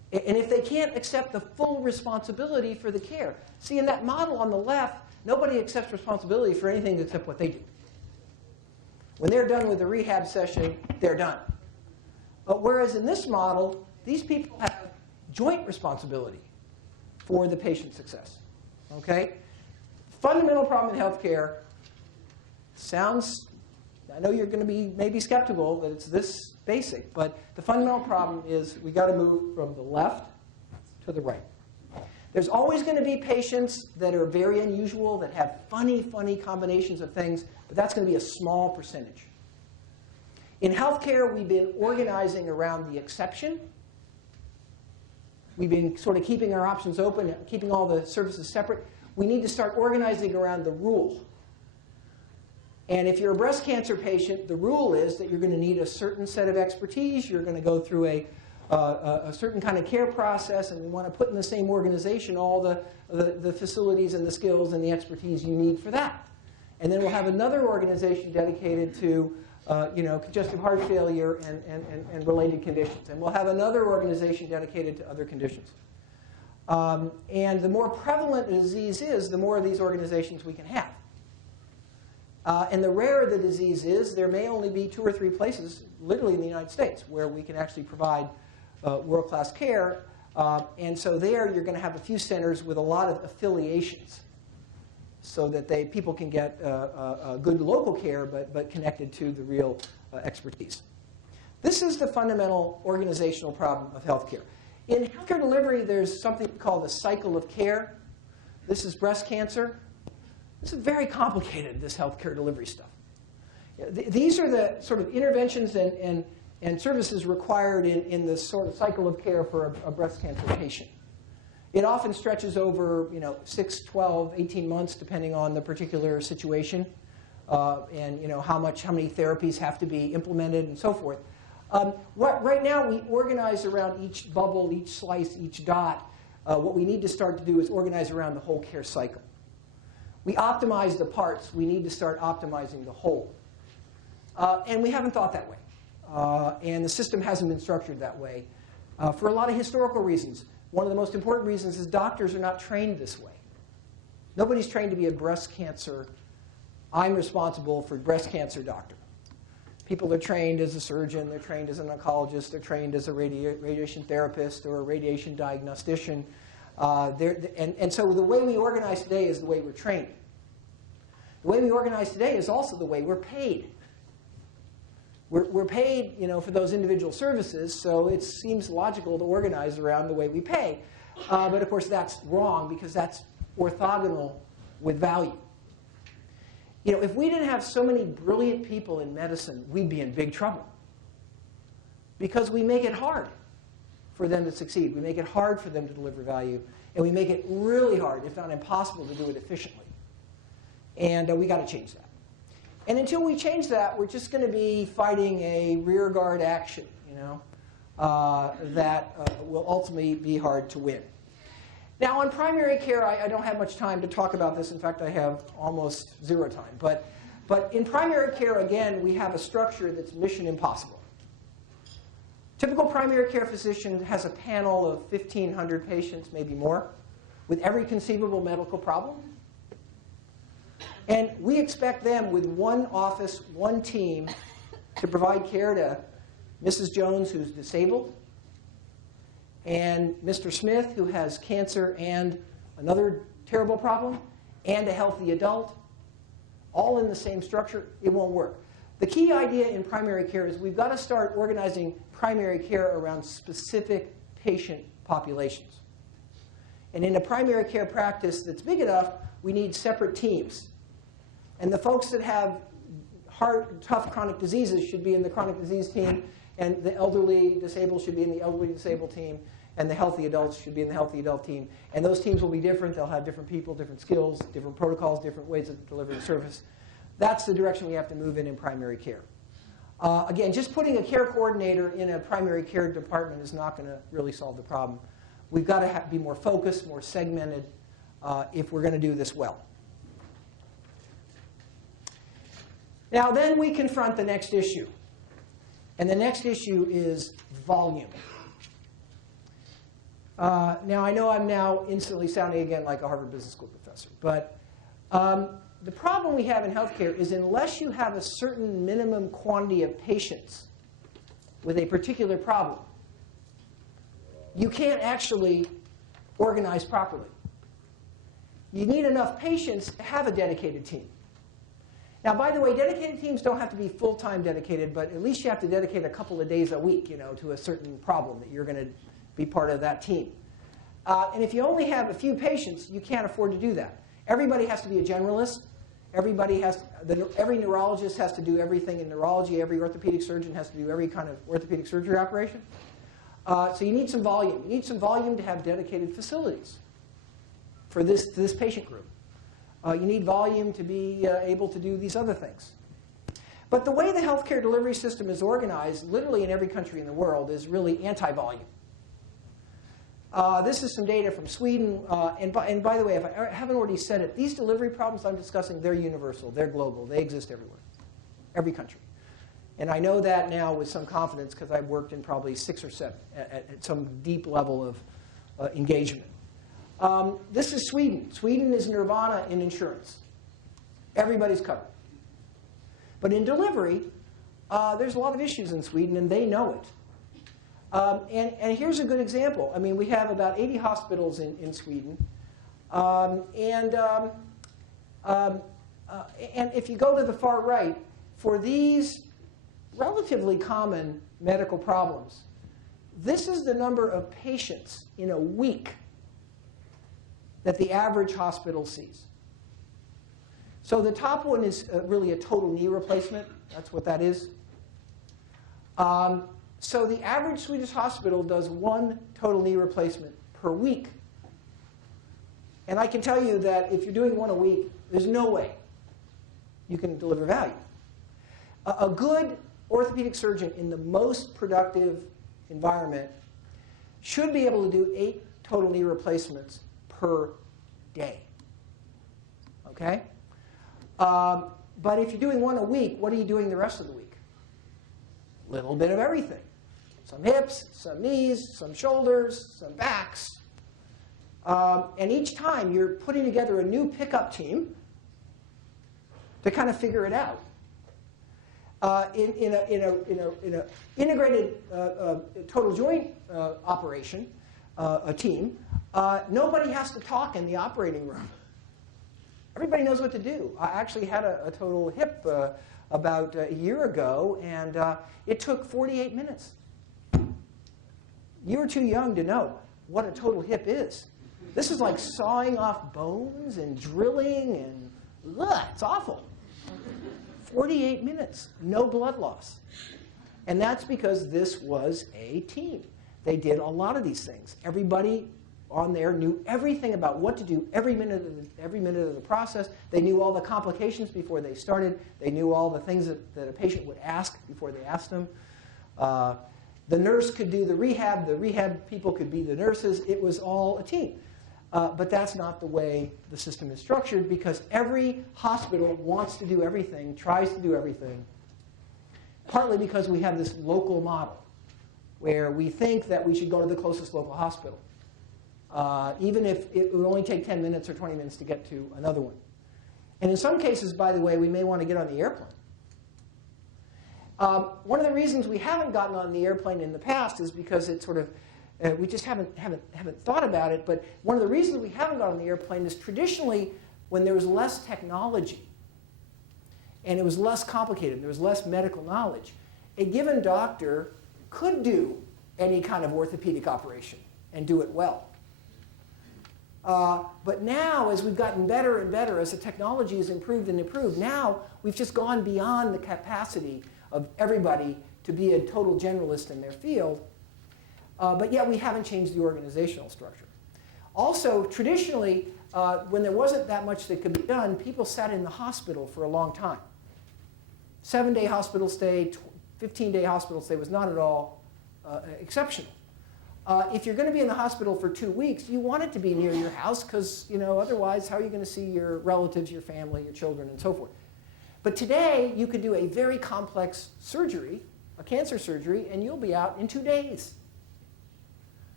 And if they can't accept the full responsibility for the care. See, in that model on the left, nobody accepts responsibility for anything except what they do. When they're done with the rehab session, they're done. But whereas in this model, these people have joint responsibility for the patient's success. Okay? Fundamental problem in healthcare sounds, I know you're going to be maybe skeptical that it's this basic, but the fundamental problem is we got to move from the left to the right. There's always going to be patients that are very unusual, that have funny combinations of things, but that's going to be a small percentage. In healthcare, we've been organizing around the exception. We've been sort of keeping our options open, keeping all the services separate. We need to start organizing around the rule. And if you're a breast cancer patient, the rule is that you're going to need a certain set of expertise. You're going to go through a certain kind of care process, and we want to put in the same organization all the facilities and the skills and the expertise you need for that. And then we'll have another organization dedicated to congestive heart failure and related conditions. And we'll have another organization dedicated to other conditions. And the more prevalent a disease is, the more of these organizations we can have. And the rarer the disease is, there may only be 2 or 3 places, literally in the United States, where we can actually provide world-class care. And so there, you're going to have a few centers with a lot of affiliations, so that people can get good local care, but connected to the real expertise. This is the fundamental organizational problem of healthcare. In healthcare delivery, there's something called a cycle of care. This is breast cancer. This is very complicated, this healthcare delivery stuff. These are the sort of interventions and services required in this sort of cycle of care for a breast cancer patient. It often stretches over 6, 12, 18 months, depending on the particular situation, and how many therapies have to be implemented and so forth. Right now, we organize around each bubble, each slice, each dot. What we need to start to do is organize around the whole care cycle. We optimize the parts. We need to start optimizing the whole. And we haven't thought that way. And the system hasn't been structured that way for a lot of historical reasons. One of the most important reasons is doctors are not trained this way. Nobody's trained to be a breast cancer, I'm responsible for breast cancer doctor. People are trained as a surgeon, they're trained as an oncologist, they're trained as a radiation therapist or a radiation diagnostician. And so the way we organize today is the way we're trained. The way we organize today is also the way we're paid. We're paid, for those individual services, so it seems logical to organize around the way we pay. But of course, that's wrong because that's orthogonal with value. If we didn't have so many brilliant people in medicine, we'd be in big trouble. Because we make it hard for them to succeed. We make it hard for them to deliver value. And we make it really hard, if not impossible, to do it efficiently. And we got to change that. And until we change that, we're just going to be fighting a rearguard action, that will ultimately be hard to win. Now, on primary care, I don't have much time to talk about this. In fact, I have almost 0 time. But in primary care, again, we have a structure that's mission impossible. Typical primary care physician has a panel of 1,500 patients, maybe more, with every conceivable medical problem. And we expect them with one office, one team, to provide care to Mrs. Jones, who's disabled, and Mr. Smith, who has cancer and another terrible problem, and a healthy adult, all in the same structure. It won't work. The key idea in primary care is we've got to start organizing primary care around specific patient populations. And in a primary care practice that's big enough, we need separate teams. And the folks that have tough chronic diseases should be in the chronic disease team, and the elderly disabled should be in the elderly disabled team, and the healthy adults should be in the healthy adult team. And those teams will be different. They'll have different people, different skills, different protocols, different ways of delivering service. That's the direction we have to move in primary care. Again, just putting a care coordinator in a primary care department is not going to really solve the problem. We've got to be more focused, more segmented, if we're going to do this well. Now, then we confront the next issue. And the next issue is volume. Now, I know I'm now instantly sounding again like a Harvard Business School professor, but the problem we have in healthcare is unless you have a certain minimum quantity of patients with a particular problem, you can't actually organize properly. You need enough patients to have a dedicated team. Now, by the way, dedicated teams don't have to be full-time dedicated, but at least you have to dedicate a couple of days a week, to a certain problem that you're going to be part of that team. And if you only have a few patients, you can't afford to do that. Everybody has to be a generalist. Every neurologist has to do everything in neurology. Every orthopedic surgeon has to do every kind of orthopedic surgery operation. So you need some volume. You need some volume to have dedicated facilities for this patient group. You need volume to be able to do these other things. But the way the healthcare delivery system is organized, literally in every country in the world, is really anti-volume. This is some data from Sweden. And by the way, if I haven't already said it, these delivery problems I'm discussing, they're universal. They're global. They exist everywhere, every country. And I know that now with some confidence because I've worked in probably 6 or 7 at some deep level of engagement. This is Sweden. Sweden is nirvana in insurance. Everybody's covered. But in delivery, there's a lot of issues in Sweden, and they know it. And here's a good example. I mean, we have about 80 hospitals in Sweden. And if you go to the far right, for these relatively common medical problems, this is the number of patients in a week that the average hospital sees. So the top one is really a total knee replacement. That's what that is. So the average Swedish hospital does 1 total knee replacement per week. And I can tell you that if you're doing 1 a week, there's no way you can deliver value. A good orthopedic surgeon in the most productive environment should be able to do 8 total knee replacements per day. Okay? But if you're doing 1 a week, what are you doing the rest of the week? A little bit of everything. Some hips, some knees, some shoulders, some backs. And each time you're putting together a new pickup team to kind of figure it out. In an integrated total joint operation, a team, nobody has to talk in the operating room. Everybody knows what to do. I actually had a total hip about a year ago, and it took 48 minutes. You were too young to know what a total hip is. This is like sawing off bones and drilling, and it's awful. 48 minutes, no blood loss. And that's because this was a team. They did a lot of these things. Everybody on there knew everything about what to do every minute of the process. They knew all the complications before they started. They knew all the things that a patient would ask before they asked them. The nurse could do the rehab people could be the nurses. It was all a team. But that's not the way the system is structured, because every hospital wants to do everything, tries to do everything, partly because we have this local model where we think that we should go to the closest local hospital, even if it would only take 10 minutes or 20 minutes to get to another one. And in some cases, by the way, we may want to get on the airplane. One of the reasons we haven't gotten on the airplane in the past is because it's sort of we just haven't thought about it. But one of the reasons we haven't gotten on the airplane is traditionally when there was less technology and it was less complicated, there was less medical knowledge, a given doctor could do any kind of orthopedic operation and do it well. But now, as we've gotten better and better, as the technology has improved and improved, now we've just gone beyond the capacity of everybody to be a total generalist in their field. But yet we haven't changed the organizational structure. Also, traditionally, when there wasn't that much that could be done, people sat in the hospital for a long time. 7-day hospital stay, 15-day hospital stay was not at all exceptional. If you're going to be in the hospital for 2 weeks, you want it to be near your house because, otherwise, how are you going to see your relatives, your family, your children, and so forth? But today, you could do a very complex surgery, a cancer surgery, and you'll be out in 2 days.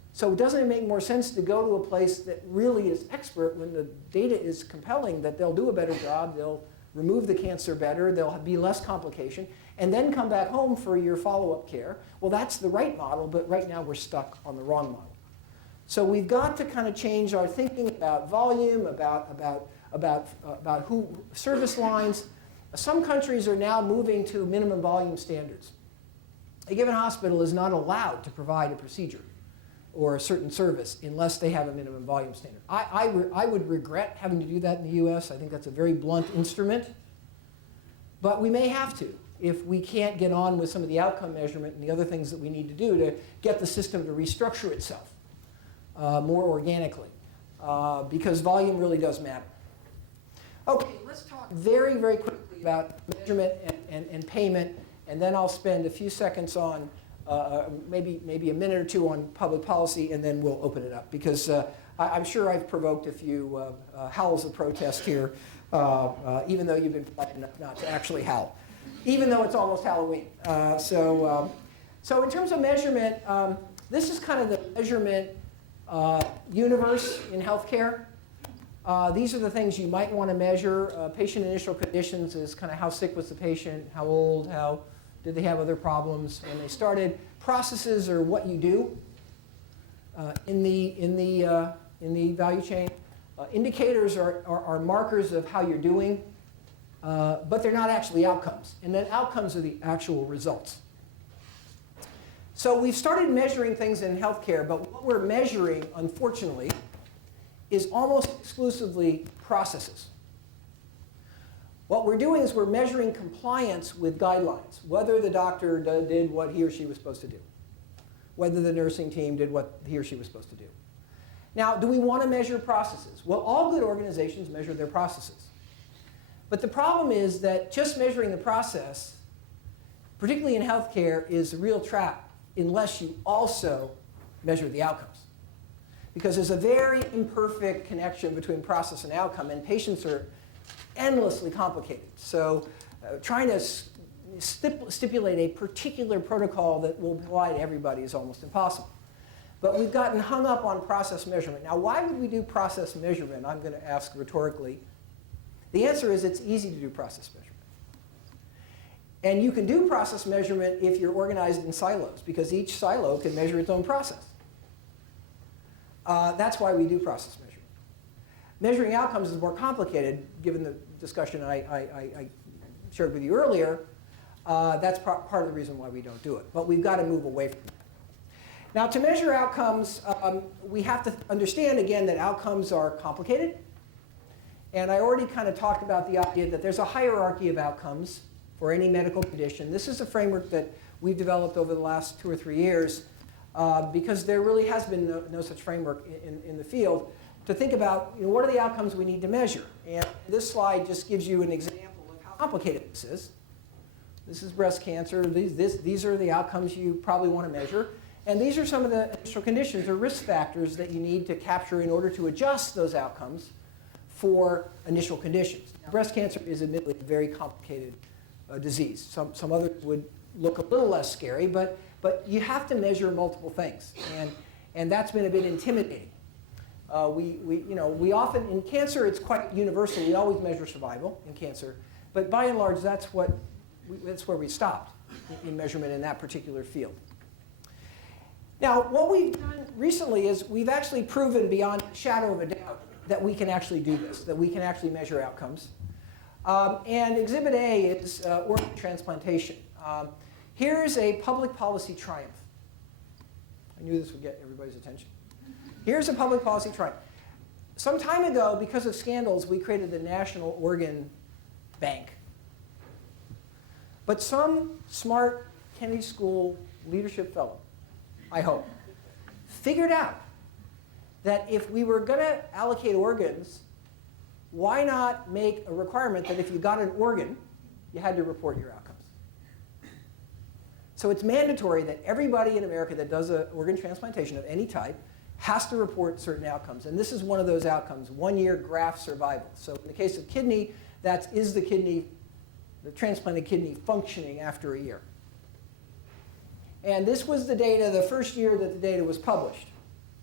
So doesn't it make more sense to go to a place that really is expert when the data is compelling that they'll do a better job, they'll remove the cancer better, there'll be less complication, and then come back home for your follow-up care? Well, that's the right model, but right now we're stuck on the wrong model. So we've got to kind of change our thinking about volume, about who service lines. Some countries are now moving to minimum volume standards. A given hospital is not allowed to provide a procedure or a certain service unless they have a minimum volume standard. I would regret having to do that in the US. I think that's a very blunt instrument. But we may have to if we can't get on with some of the outcome measurement and the other things that we need to do to get the system to restructure itself more organically, because volume really does matter. Okay, let's talk very, very quickly about measurement and payment, and then I'll spend a few seconds on maybe a minute or two on public policy, and then we'll open it up, because I'm sure I've provoked a few howls of protest here, even though you've been polite enough not to actually howl, even though it's almost Halloween. So in terms of measurement, this is kind of the measurement universe in healthcare. These are the things you might want to measure. Patient initial conditions is kind of how sick was the patient, how old, how did they have other problems when they started. Processes are what you do in the value chain. Indicators are markers of how you're doing, but they're not actually outcomes. And then outcomes are the actual results. So we've started measuring things in healthcare, but what we're measuring, unfortunately, is almost exclusively processes. What we're doing is we're measuring compliance with guidelines, whether the doctor did what he or she was supposed to do, whether the nursing team did what he or she was supposed to do. Now, do we want to measure processes? Well, all good organizations measure their processes. But the problem is that just measuring the process, particularly in healthcare, is a real trap unless you also measure the outcomes. Because there's a very imperfect connection between process and outcome, and patients are endlessly complicated. So trying to stipulate a particular protocol that will apply to everybody is almost impossible. But we've gotten hung up on process measurement. Now, why would we do process measurement? I'm going to ask rhetorically. The answer is it's easy to do process measurement. And you can do process measurement if you're organized in silos, because each silo can measure its own process. That's why we do process measurement. Measuring outcomes is more complicated, given the discussion I shared with you earlier. That's part of the reason why we don't do it. But we've got to move away from it. Now, to measure outcomes, we have to understand, again, that outcomes are complicated. And I already kind of talked about the idea that there's a hierarchy of outcomes for any medical condition. This is a framework that we've developed over the last 2 or 3 years, because there really has been no such framework in the field to think about, what are the outcomes we need to measure. And this slide just gives you an example of how complicated this is. This is breast cancer. These are the outcomes you probably want to measure. And these are some of the initial conditions or risk factors that you need to capture in order to adjust those outcomes for initial conditions. Now, breast cancer is admittedly a very complicated disease. Some others would look a little less scary, but you have to measure multiple things, and that's been a bit intimidating. We often, in cancer, it's quite universal. We always measure survival in cancer, but by and large, that's where we stopped in measurement in that particular field. Now, what we've done recently is we've actually proven beyond a shadow of a doubt that we can actually do this, that we can actually measure outcomes. And Exhibit A is organ transplantation. Here's a public policy triumph. I knew this would get everybody's attention. Here's a public policy triumph. Some time ago, because of scandals, we created the National Organ Bank. But some smart Kennedy School leadership fellow, I hope, figured out that if we were going to allocate organs, why not make a requirement that if you got an organ, you had to report your outcomes? So it's mandatory that everybody in America that does an organ transplantation of any type has to report certain outcomes. And this is one of those outcomes, 1-year graft survival. So in the case of kidney, is the transplanted kidney functioning after a year? And this was the data, the first year that the data was published.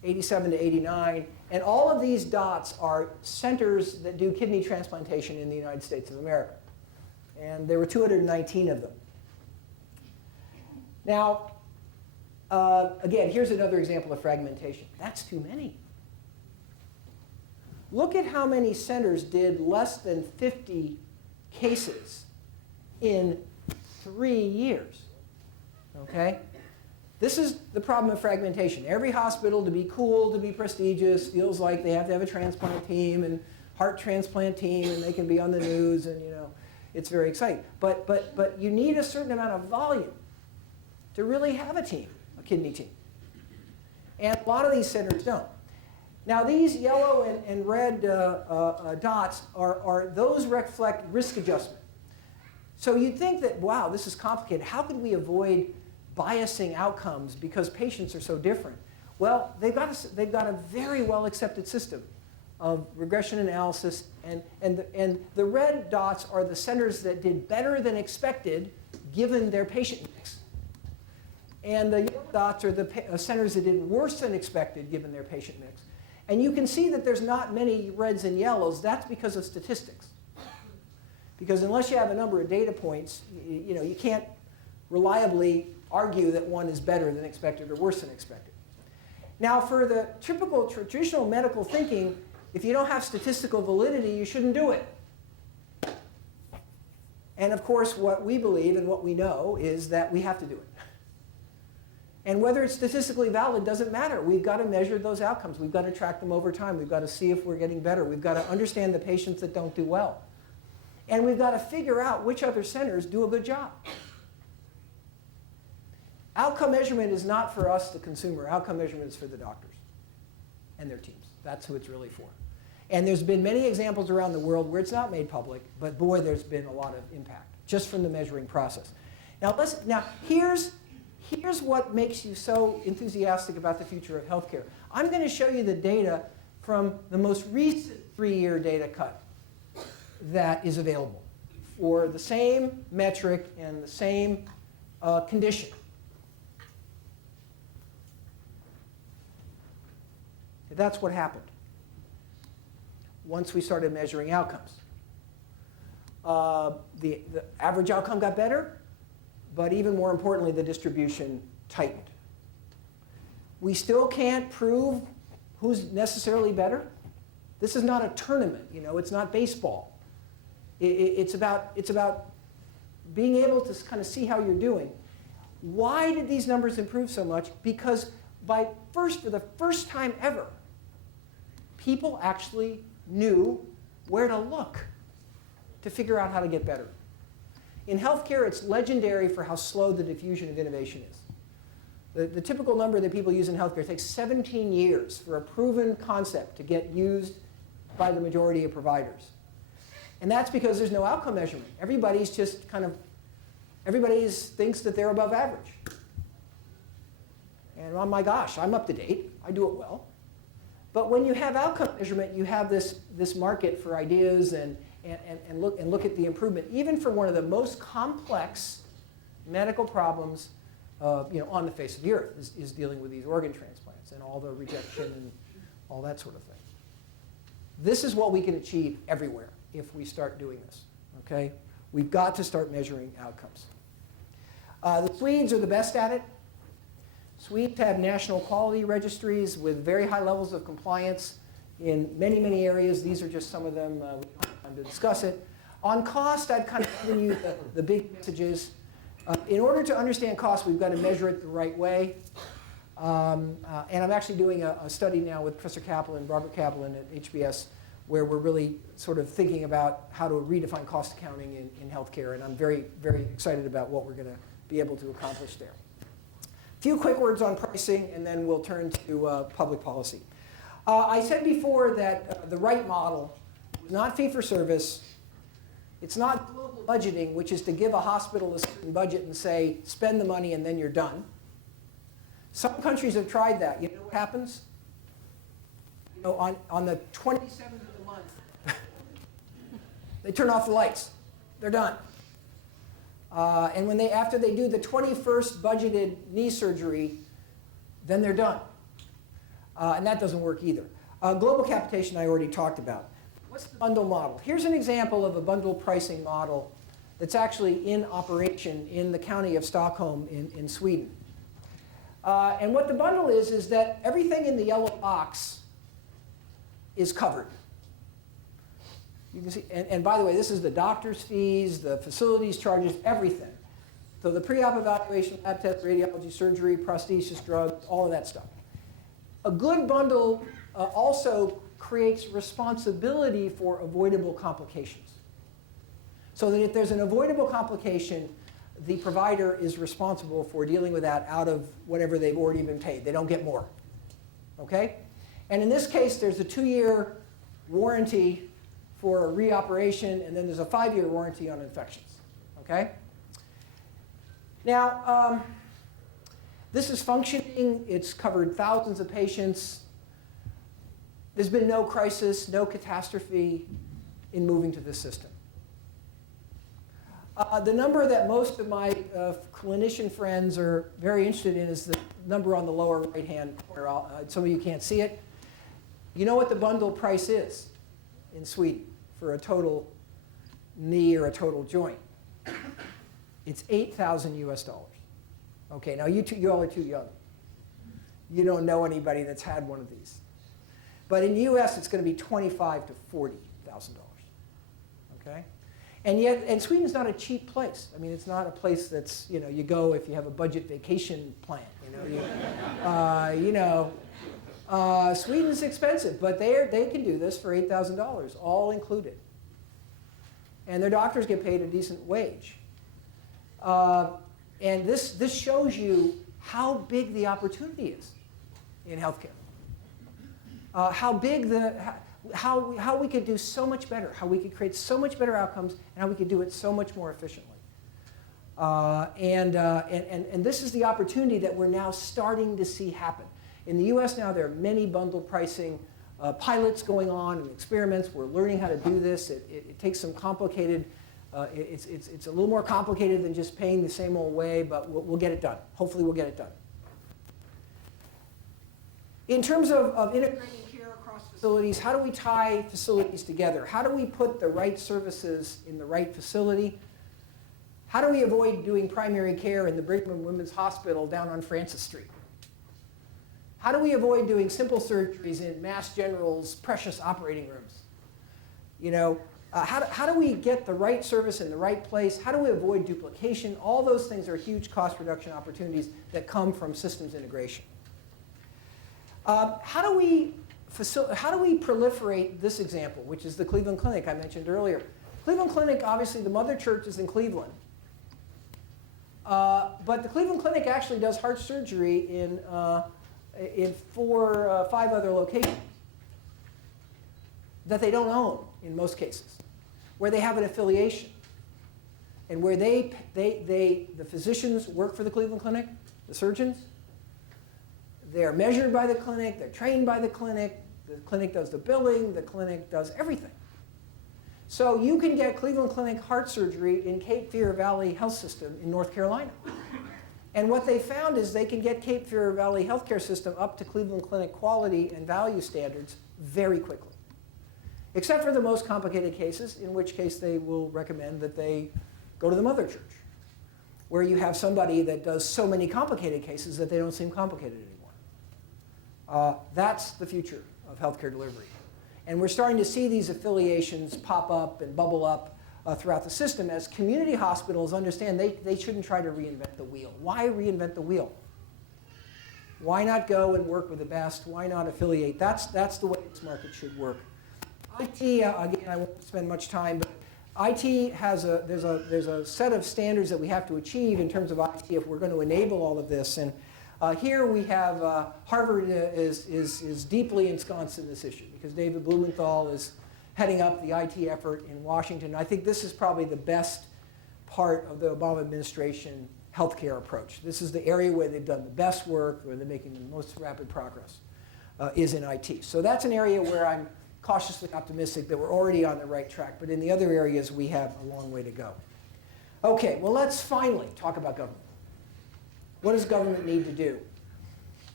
87 to 89. And all of these dots are centers that do kidney transplantation in the United States of America. And there were 219 of them. Now, again, here's another example of fragmentation. That's too many. Look at how many centers did less than 50 cases in 3 years. Okay? This is the problem of fragmentation. Every hospital, to be cool, to be prestigious, feels like they have to have a transplant team and heart transplant team, and they can be on the news, and it's very exciting. But you need a certain amount of volume to really have a team, a kidney team. And a lot of these centers don't. Now, these yellow and red dots those reflect risk adjustment. So you'd think that, wow, this is complicated. How could we avoid biasing outcomes because patients are so different? Well, they've got a very well accepted system of regression analysis, and the red dots are the centers that did better than expected given their patient mix. And the yellow dots are the centers that did worse than expected given their patient mix. And you can see that there's not many reds and yellows. That's because of statistics. Because unless you have a number of data points, you can't reliably argue that one is better than expected or worse than expected. Now, for the typical traditional medical thinking, if you don't have statistical validity, you shouldn't do it. And of course, what we believe and what we know is that we have to do it. And whether it's statistically valid doesn't matter. We've got to measure those outcomes. We've got to track them over time. We've got to see if we're getting better. We've got to understand the patients that don't do well. And we've got to figure out which other centers do a good job. Outcome measurement is not for us, the consumer. Outcome measurement is for the doctors and their teams. That's who it's really for. And there's been many examples around the world where it's not made public, but boy, there's been a lot of impact just from the measuring process. Now here's what makes you so enthusiastic about the future of healthcare. I'm going to show you the data from the most recent 3-year data cut that is available for the same metric and the same condition. That's what happened once we started measuring outcomes. The average outcome got better, but even more importantly, the distribution tightened. We still can't prove who's necessarily better. This is not a tournament, it's not baseball. It's about being able to kind of see how you're doing. Why did these numbers improve so much? Because for the first time ever, people actually knew where to look to figure out how to get better. In healthcare, it's legendary for how slow the diffusion of innovation is. The typical number that people use in healthcare takes 17 years for a proven concept to get used by the majority of providers. And that's because there's no outcome measurement. Everybody thinks that they're above average. And oh my gosh, I'm up to date. I do it well. But when you have outcome measurement, you have this market for ideas and look at the improvement, even for one of the most complex medical problems on the face of the earth is dealing with these organ transplants and all the rejection and all that sort of thing. This is what we can achieve everywhere if we start doing this. Okay? We've got to start measuring outcomes. The Swedes are the best at it. Swedes have national quality registries with very high levels of compliance in many, many areas. These are just some of them. We don't have time to discuss it. On cost, I've kind of given you the big messages. In order to understand cost, we've got to measure it the right way. And I'm actually doing a study now with Professor Kaplan, Robert Kaplan at HBS, where we're really sort of thinking about how to redefine cost accounting in healthcare. And I'm very, very excited about what we're going to be able to accomplish there. A few quick words on pricing, and then we'll turn to public policy. I said before that the right model is not fee-for-service. It's not global budgeting, which is to give a hospital a certain budget and say, spend the money and then you're done. Some countries have tried that. You know what happens? On the 27th of the month, they turn off the lights. They're done. And after they do the 21st budgeted knee surgery, then they're done. And that doesn't work either. Global capitation I already talked about. What's the bundle model? Here's an example of a bundle pricing model that's actually in operation in the county of Stockholm in Sweden. And what the bundle is that everything in the yellow box is covered. You can see, and by the way, this is the doctor's fees, the facilities charges, everything. So the pre-op evaluation, lab test, radiology, surgery, prosthesis, drugs, all of that stuff. A good bundle also creates responsibility for avoidable complications. So that if there's an avoidable complication, the provider is responsible for dealing with that out of whatever they've already been paid. They don't get more. Okay? And in this case, there's a 2-year warranty for a reoperation, and then there's a 5-year warranty on infections. Okay? Now, this is functioning. It's covered thousands of patients. There's been no crisis, no catastrophe in moving to this system. The number that most of my clinician friends are very interested in is the number on the lower right-hand corner. Some of you can't see it. You know what the bundle price is in Sweden for a total knee or a total joint? It's $8,000 US. Okay, now you all are too young. You don't know anybody that's had one of these. But in the US, it's going to be $25,000 to $40,000. Okay? And Sweden's not a cheap place. I mean, it's not a place that's, you go if you have a budget vacation plan. Sweden's expensive, but they can do this for $8,000, all included. And their doctors get paid a decent wage. And this shows you how big the opportunity is in healthcare. How big how we could do so much better, how we could create so much better outcomes, and how we could do it so much more efficiently. And this is the opportunity that we're now starting to see happen. In the US now, there are many bundle pricing pilots going on and experiments. We're learning how to do this. It takes some complicated, it's a little more complicated than just paying the same old way, but we'll get it done. Hopefully we'll get it done. In terms of integrating care across facilities, how do we tie facilities together? How do we put the right services in the right facility? How do we avoid doing primary care in the Brigham and Women's Hospital down on Francis Street? How do we avoid doing simple surgeries in Mass General's precious operating rooms? How do we get the right service in the right place? How do we avoid duplication? All those things are huge cost reduction opportunities that come from systems integration. How do we proliferate this example, which is the Cleveland Clinic I mentioned earlier? Cleveland Clinic, obviously, the mother church is in Cleveland. But the Cleveland Clinic actually does heart surgery in 5 other locations that they don't own in most cases, where they have an affiliation, and where the physicians work for the Cleveland Clinic, the surgeons. They're measured by the clinic, they're trained by the clinic does the billing, the clinic does everything. So you can get Cleveland Clinic heart surgery in Cape Fear Valley Health System in North Carolina. And what they found is they can get Cape Fear Valley Healthcare System up to Cleveland Clinic quality and value standards very quickly. Except for the most complicated cases, in which case they will recommend that they go to the mother church, where you have somebody that does so many complicated cases that they don't seem complicated anymore. That's the future of healthcare delivery. And we're starting to see these affiliations pop up and bubble up throughout the system as community hospitals understand they shouldn't try to reinvent the wheel. Why reinvent the wheel? Why not go and work with the best? Why not affiliate? That's the way this market should work. IT, again, I won't spend much time, but IT has there's a set of standards that we have to achieve in terms of IT if we're going to enable all of this. And here we have Harvard is deeply ensconced in this issue because David Blumenthal is heading up the IT effort in Washington. I think this is probably the best part of the Obama administration healthcare approach. This is the area where they've done the best work, where they're making the most rapid progress, is in IT. So that's an area where I'm cautiously optimistic that we're already on the right track, but in the other areas we have a long way to go. Okay, well let's finally talk about government. What does government need to do?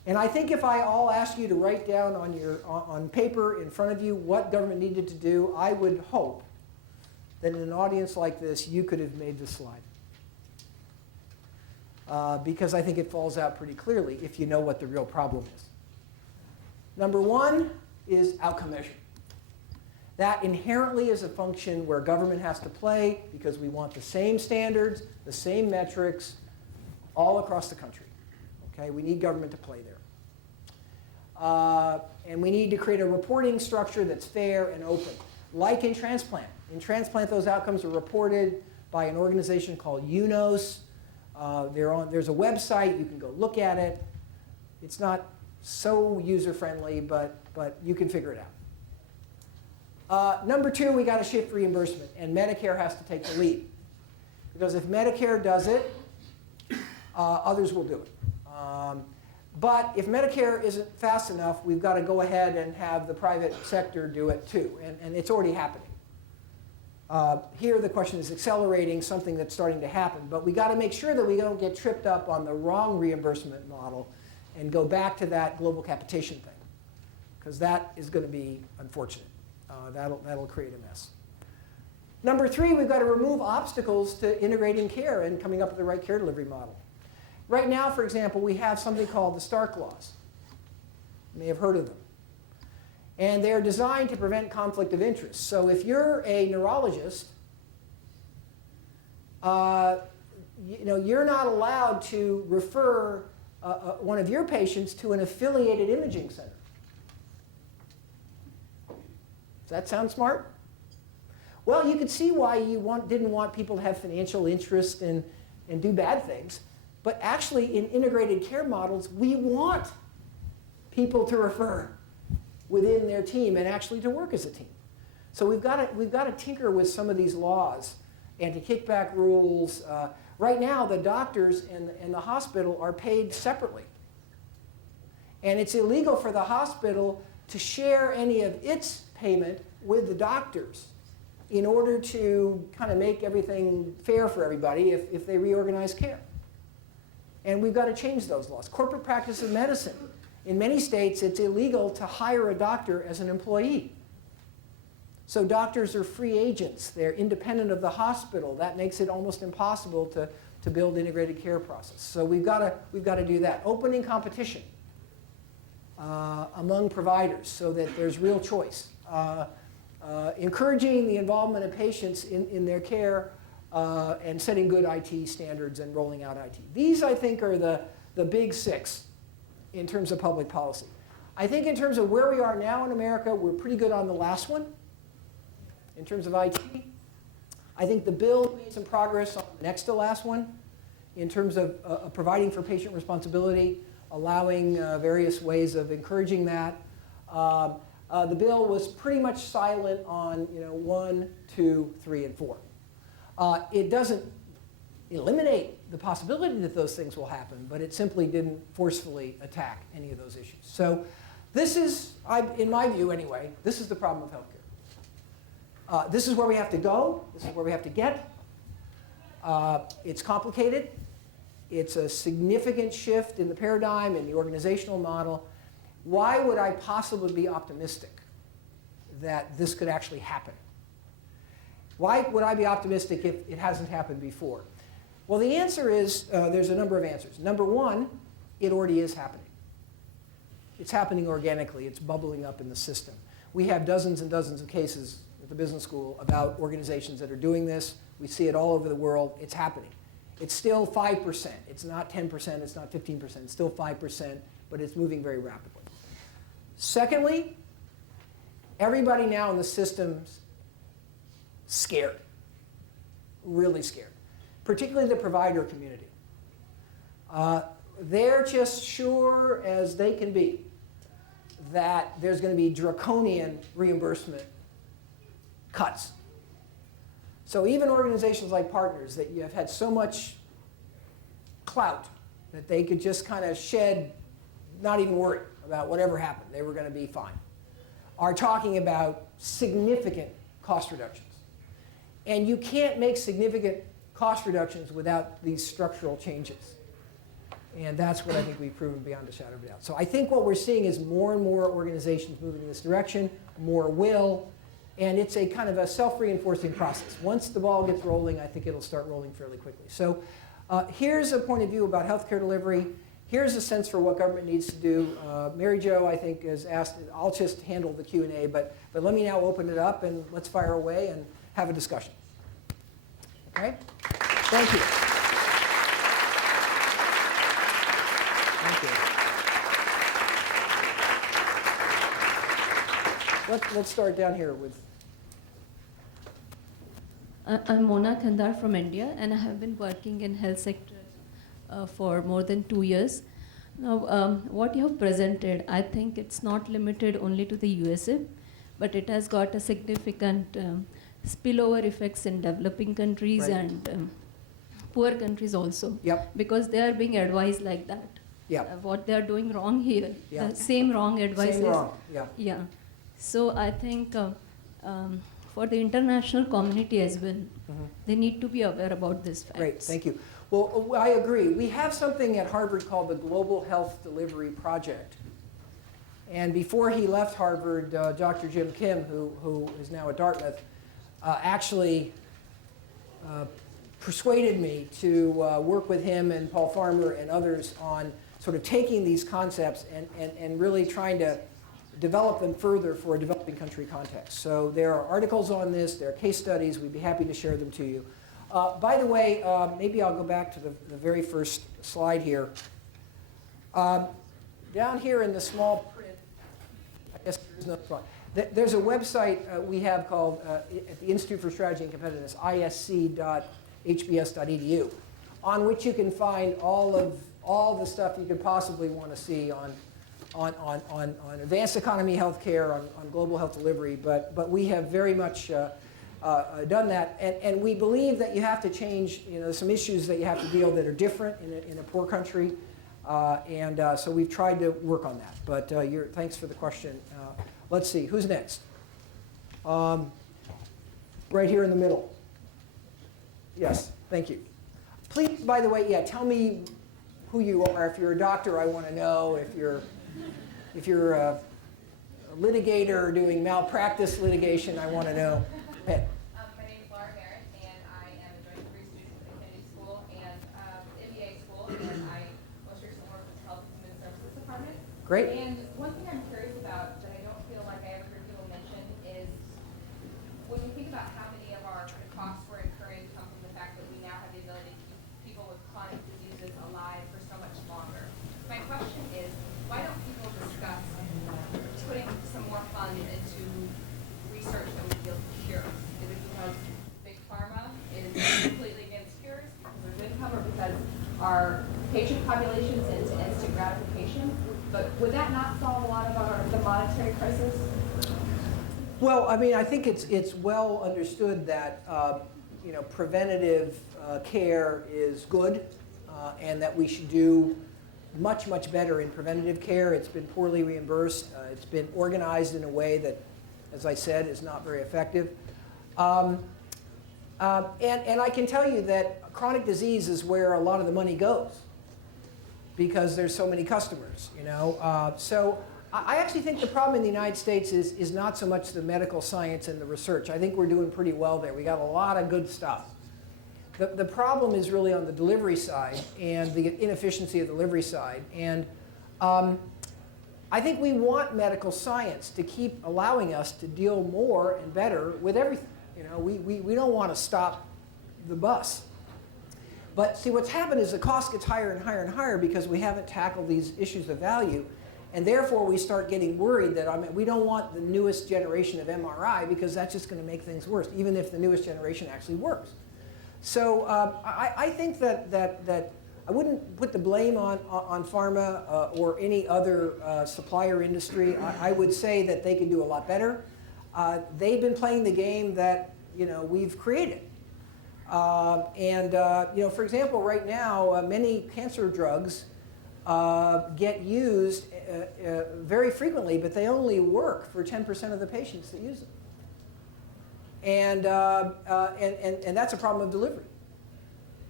And I think if I all asked you to write down on paper in front of you what government needed to do, I would hope that in an audience like this, you could have made this slide. Because I think it falls out pretty clearly if you know what the real problem is. Number one is outcome measure. That inherently is a function where government has to play because we want the same standards, the same metrics all across the country. Okay? We need government to play there. And we need to create a reporting structure that's fair and open, like in transplant. In transplant, those outcomes are reported by an organization called UNOS. There's a website. You can go look at it. It's not so user-friendly, but you can figure it out. Number two, we got to shift reimbursement, and Medicare has to take the lead. Because if Medicare does it, others will do it. But if Medicare isn't fast enough, we've got to go ahead and have the private sector do it too, and it's already happening. Here the question is accelerating something that's starting to happen, but we got to make sure that we don't get tripped up on the wrong reimbursement model and go back to that global capitation thing, because that is going to be unfortunate. That'll create a mess. Number three, we've got to remove obstacles to integrating care and coming up with the right care delivery model. Right now, for example, we have something called the Stark laws. You may have heard of them. And they're designed to prevent conflict of interest. So if you're a neurologist, you're not allowed to refer one of your patients to an affiliated imaging center. Does that sound smart? Well, you could see why you didn't want people to have financial interest and do bad things. But actually, in integrated care models, we want people to refer within their team and actually to work as a team. So we've got to tinker with some of these laws, anti-kickback rules. Right now, the doctors and the hospital are paid separately. And it's illegal for the hospital to share any of its payment with the doctors in order to kind of make everything fair for everybody if they reorganize care. And we've got to change those laws. Corporate practice of medicine. In many states, it's illegal to hire a doctor as an employee. So doctors are free agents. They're independent of the hospital. That makes it almost impossible to build integrated care process. So we've got to do that. Opening competition among providers so that there's real choice. Encouraging the involvement of patients in their care and setting good IT standards and rolling out IT. These, I think, are the big six in terms of public policy. I think in terms of where we are now in America, we're pretty good on the last one in terms of IT. I think the bill made some progress on the next to last one in terms of providing for patient responsibility, allowing various ways of encouraging that. The bill was pretty much silent on 1, 2, 3, and 4. It doesn't eliminate the possibility that those things will happen, but it simply didn't forcefully attack any of those issues. So this is, in my view anyway, this is the problem of healthcare. This is where we have to go. This is where we have to get. It's complicated. It's a significant shift in the paradigm, in the organizational model. Why would I possibly be optimistic that this could actually happen? Why would I be optimistic if it hasn't happened before? Well, the answer is there's a number of answers. Number one, it already is happening. It's happening organically. It's bubbling up in the system. We have dozens and dozens of cases at the business school about organizations that are doing this. We see it all over the world. It's happening. It's still 5%. It's not 10%. It's not 15%. It's still 5%, but it's moving very rapidly. Secondly, everybody now in the system's scared, really scared, particularly the provider community. They're just sure as they can be that there's going to be draconian reimbursement cuts. So even organizations like Partners that you have had so much clout that they could just kind of shed, not even worry about whatever happened, they were going to be fine, are talking about significant cost reductions. And you can't make significant cost reductions without these structural changes. And that's what I think we've proven beyond a shadow of a doubt. So I think what we're seeing is more and more organizations moving in this direction, more will, and it's a kind of a self-reinforcing process. Once the ball gets rolling, I think it'll start rolling fairly quickly. So here's a point of view about healthcare delivery. Here's a sense for what government needs to do. Mary Jo, I think, has asked, I'll just handle the Q&A, but let me now open it up and let's fire away and have a discussion. Okay? Thank you. Thank you. Let's start down here with... I'm Mona Khandar from India, and I have been working in health sector for more than 2 years. Now, what you have presented, I think it's not limited only to the USA, but it has got a significant spillover effects in developing countries Right. and poor countries also. Yep. Because they are being advised like that. Yep. What they are doing wrong here, Yep. the same wrong advice Same is. wrong. Yeah. Yeah. So I think for the international community as well, they need to be aware about this fact. Great, thank you. Well, I agree. We have something at Harvard called the Global Health Delivery Project. And before he left Harvard, Dr. Jim Kim, who is now at Dartmouth, actually persuaded me to work with him and Paul Farmer and others on sort of taking these concepts and really trying to develop them further for a developing country context. So there are articles on this, there are case studies, we'd be happy to share them to you. By the way, maybe I'll go back to the very first slide here. Down here in the small print, I guess there's no slide. There's a website we have called, at the Institute for Strategy and Competitiveness, isc.hbs.edu, on which you can find all the stuff you could possibly want to see on advanced economy healthcare, on global health delivery, but we have very much done that, and we believe that you have to change, some issues that you have to deal that are different in a poor country, and so we've tried to work on that. But thanks for the question. Let's see, who's next? Right here in the middle. Yes, thank you. Please, by the way, tell me who you are. If you're a doctor, I want to know. If you're a litigator doing malpractice litigation, I want to know. My name is Laura Barrett, and I am a joint degree student at Kennedy School and MBA school, and I most recently work with the Health and Human Services Department. Great. And one thing I'm curious about that I don't feel like I ever heard people mention is when we think about how many of our costs we're incurring come from the fact that we now have the ability to keep people with chronic diseases alive for so much longer. My question is, why don't people discuss putting some more funds into research that would yield cures? Is it because big pharma is completely against cures because there's income, or because our patient population is into instant gratification? But would that not solve a lot of the monetary crisis? Well, I mean, I think it's well understood that preventative care is good, and that we should do much, much better in preventative care. It's been poorly reimbursed. It's been organized in a way that, as I said, is not very effective. And I can tell you that chronic disease is where a lot of the money goes because there's so many customers, So I actually think the problem in the United States is not so much the medical science and the research. I think we're doing pretty well there. We got a lot of good stuff. The problem is really on the delivery side and the inefficiency of the delivery side. And I think we want medical science to keep allowing us to deal more and better with everything. We don't want to stop the bus. But see, what's happened is the cost gets higher and higher and higher because we haven't tackled these issues of value. And therefore, we start getting worried that we don't want the newest generation of MRI because that's just going to make things worse, even if the newest generation actually works. So I think that I wouldn't put the blame on pharma or any other supplier industry. I would say that they can do a lot better. They've been playing the game that we've created. For example, right now, many cancer drugs get used very frequently, but they only work for 10% of the patients that use them. And that's a problem of delivery.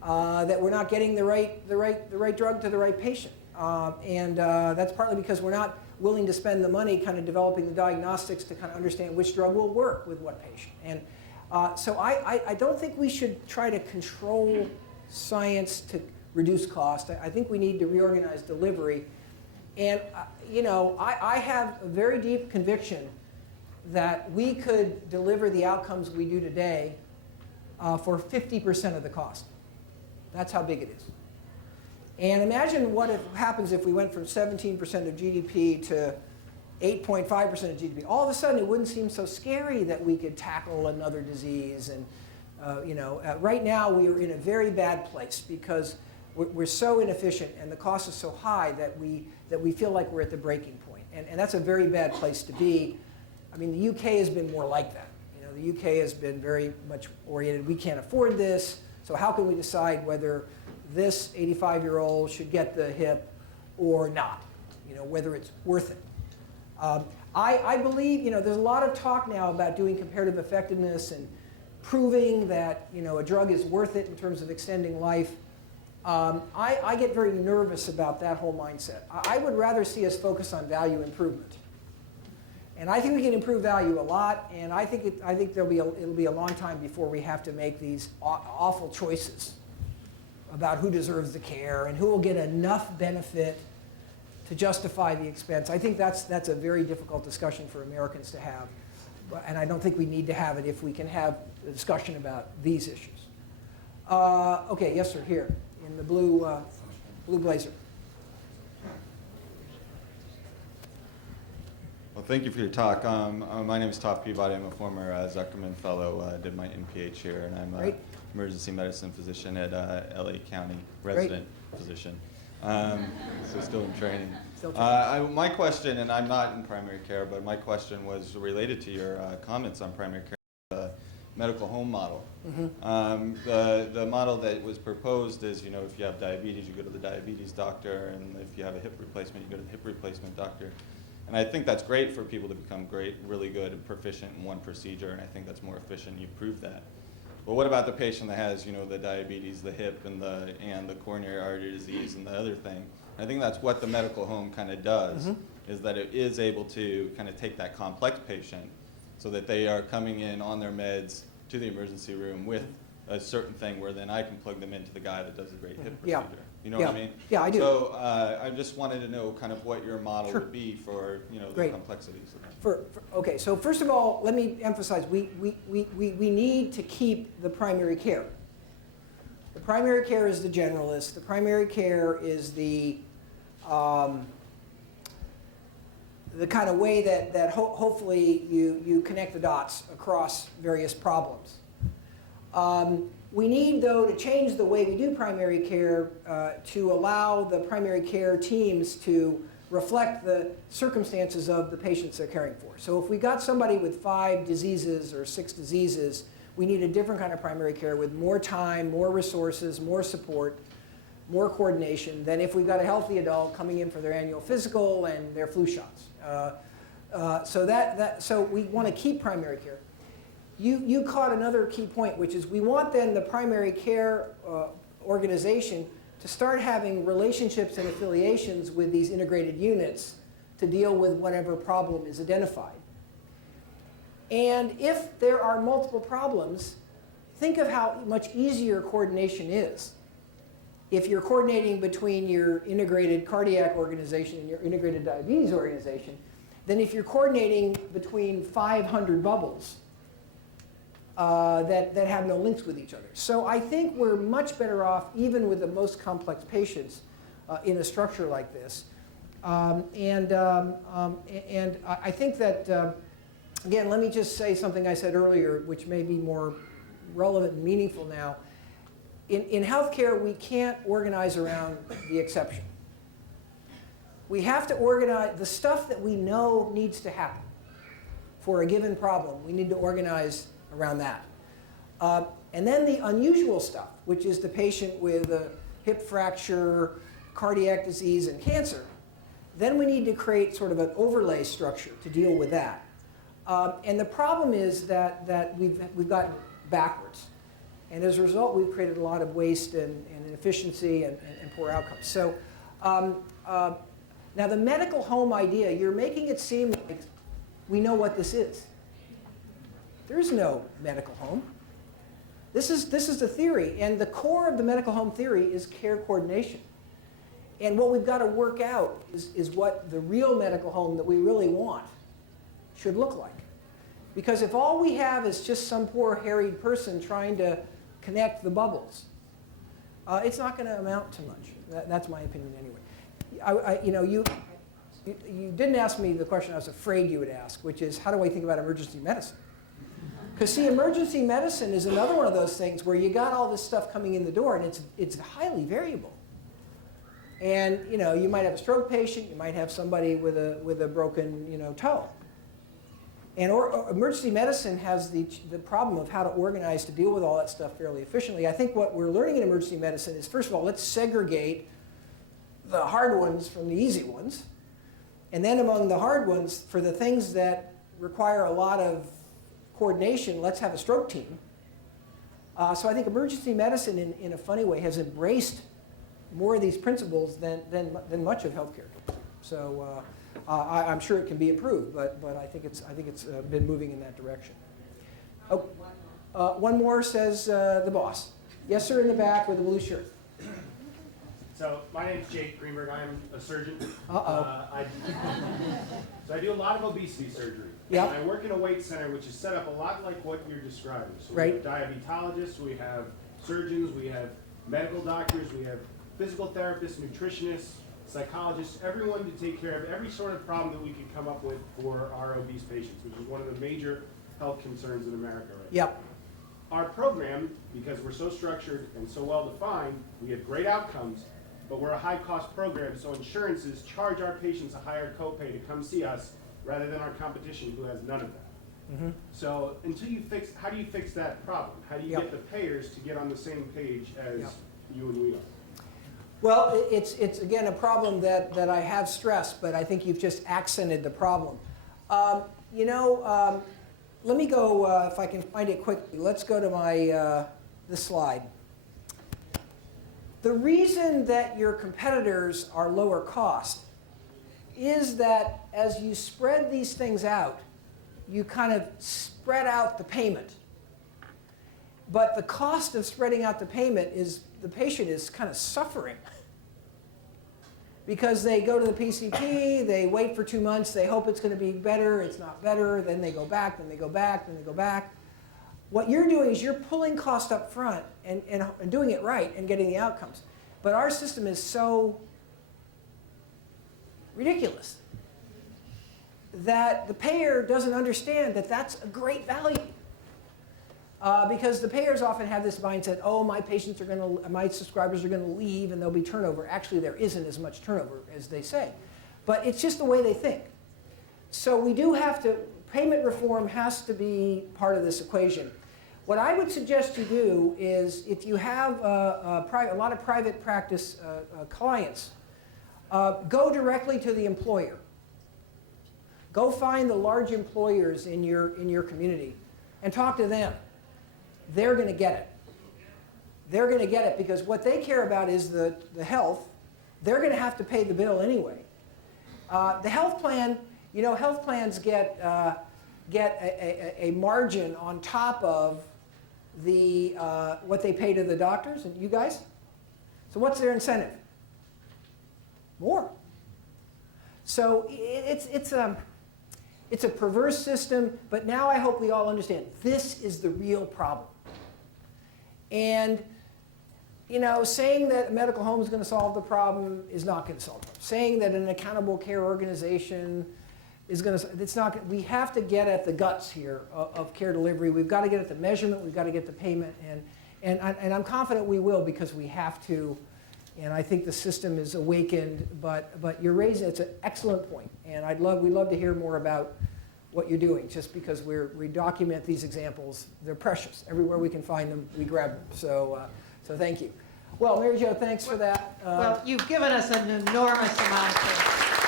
that we're not getting the right drug to the right patient. That's partly because we're not willing to spend the money kind of developing the diagnostics to kind of understand which drug will work with what patient. And so I don't think we should try to control science to reduce cost. I think we need to reorganize delivery. And I have a very deep conviction that we could deliver the outcomes we do today for 50% of the cost. That's how big it is. And imagine what happens if we went from 17% of GDP to 8.5% of GDP. All of a sudden, it wouldn't seem so scary that we could tackle another disease. And right now, we are in a very bad place because we're so inefficient and the cost is so high that we feel like we're at the breaking point. And that's a very bad place to be. I mean, the UK has been more like that. The UK has been very much oriented, we can't afford this, so how can we decide whether this 85-year-old should get the hip or not, whether it's worth it. I believe, there's a lot of talk now about doing comparative effectiveness and proving that, a drug is worth it in terms of extending life. I get very nervous about that whole mindset. I would rather see us focus on value improvement. And I think we can improve value a lot, and I think it'll be a long time before we have to make these awful choices about who deserves the care and who will get enough benefit to justify the expense. I think that's a very difficult discussion for Americans to have, and I don't think we need to have it if we can have a discussion about these issues. Okay, yes, sir, here in the blue blazer. Well, thank you for your talk. My name is Toph Peabody. I'm a former Zuckerman Fellow. Did my MPH here, and I'm an emergency medicine physician at LA County, resident physician. So still in training. My question, and I'm not in primary care, but my question was related to your comments on primary care, the medical home model. Mm-hmm. The model that was proposed is, if you have diabetes, you go to the diabetes doctor, and if you have a hip replacement, you go to the hip replacement doctor. And I think that's great for people to become really good and proficient in one procedure, and I think that's more efficient. You prove that. But what about the patient that has, the diabetes, the hip, and the coronary artery disease, and the other thing? I think that's what the medical home kind of does, mm-hmm. is that it is able to kind of take that complex patient, so that they are coming in on their meds to the emergency room with a certain thing, where then I can plug them into the guy that does a great hip procedure. Yeah. You know what I mean? Yeah, I do. So I just wanted to know kind of what your model would be for the complexities of that. Okay, so first of all, let me emphasize, we need to keep the primary care. The primary care is the generalist. The primary care is the kind of way that hopefully you connect the dots across various problems. We need, though, to change the way we do primary care to allow the primary care teams to reflect the circumstances of the patients they're caring for. So if we got somebody with 5 diseases or 6 diseases, we need a different kind of primary care with more time, more resources, more support, more coordination than if we've got a healthy adult coming in for their annual physical and their flu shots. So we want to keep primary care. You caught another key point, which is we want then the primary care organization to start having relationships and affiliations with these integrated units to deal with whatever problem is identified. And if there are multiple problems, think of how much easier coordination is. If you're coordinating between your integrated cardiac organization and your integrated diabetes organization, than if you're coordinating between 500 bubbles that have no links with each other. So I think we're much better off, even with the most complex patients, in a structure like this. And I think that, again, let me just say something I said earlier, which may be more relevant and meaningful now. In healthcare, we can't organize around the exception. We have to organize the stuff that we know needs to happen for a given problem. We need to organize around that. And then the unusual stuff, which is the patient with a hip fracture, cardiac disease, and cancer, then we need to create sort of an overlay structure to deal with that. And the problem is that we've gotten backwards. And as a result, we've created a lot of waste and inefficiency and poor outcomes. So now the medical home idea, you're making it seem like we know what this is. There's no medical home. This is the theory, and the core of the medical home theory is care coordination. And what we've got to work out is what the real medical home that we really want should look like. Because if all we have is just some poor harried person trying to connect the bubbles, it's not going to amount to much. That's my opinion anyway. You didn't ask me the question I was afraid you would ask, which is, how do I think about emergency medicine? Because see, emergency medicine is another one of those things where you got all this stuff coming in the door, and it's highly variable. And you might have a stroke patient, you might have somebody with a broken toe. And emergency medicine has the problem of how to organize to deal with all that stuff fairly efficiently. I think what we're learning in emergency medicine is, first of all, let's segregate the hard ones from the easy ones. And then among the hard ones, for the things that require a lot of coordination, let's have a stroke team. So I think emergency medicine, in a funny way, has embraced more of these principles than much of healthcare. So I'm sure it can be improved, but I think it's been moving in that direction. Oh, one more, says the boss. Yes, sir, in the back with the blue shirt. So my name is Jake Greenberg. I'm a surgeon. Uh-oh. So I do a lot of obesity surgery. Yep. And I work in a weight center, which is set up a lot like what you're describing. So Right. we have diabetologists, we have surgeons, we have medical doctors, we have physical therapists, nutritionists, psychologists, everyone to take care of every sort of problem that we could come up with for our obese patients, which is one of the major health concerns in America right now. Yep. Our program, because we're so structured and so well defined, we have great outcomes, but we're a high-cost program, so insurances charge our patients a higher copay to come see us rather than our competition who has none of that. Mm-hmm. So how do you fix that problem? How do you Yep. get the payers to get on the same page as Yep. you and we are? Well, it's again a problem that I have stressed, but I think you've just accented the problem. Let me go, if I can find it quickly, let's go to this slide. The reason that your competitors are lower cost is that as you spread these things out, you kind of spread out the payment. But the cost of spreading out the payment is the patient is kind of suffering. Because they go to the PCP, they wait for 2 months, they hope it's going to be better, it's not better, then they go back, then they go back, then they go back. What you're doing is you're pulling cost up front and doing it right and getting the outcomes. But our system is so ridiculous that the payer doesn't understand that that's a great value. Because the payers often have this mindset, oh, my subscribers are going to leave and there'll be turnover. Actually, there isn't as much turnover as they say. But it's just the way they think. So we do have to, payment reform has to be part of this equation. What I would suggest you do is, if you have a lot of private practice clients, go directly to the employer. Go find the large employers in your community and talk to them. They're going to get it. They're going to get it because what they care about is the health. They're going to have to pay the bill anyway. The health plan, health plans get a margin on top of what they pay to the doctors and you guys. So what's their incentive? More. So it's a perverse system, but now I hope we all understand this is the real problem. And saying that a medical home is going to solve the problem is not going to solve the problem. Saying that an accountable care organization is going to, it's not. We have to get at the guts here of care delivery. We've got to get at the measurement. We've got to get the payment, and I'm confident we will because we have to. And I think the system is awakened. But you're raising, it's an excellent point, and we'd love to hear more about what you're doing. Just because we document these examples, they're precious. Everywhere we can find them, we grab them. So thank you. Well, Mary Jo, thanks for that. Well, you've given us an enormous amount of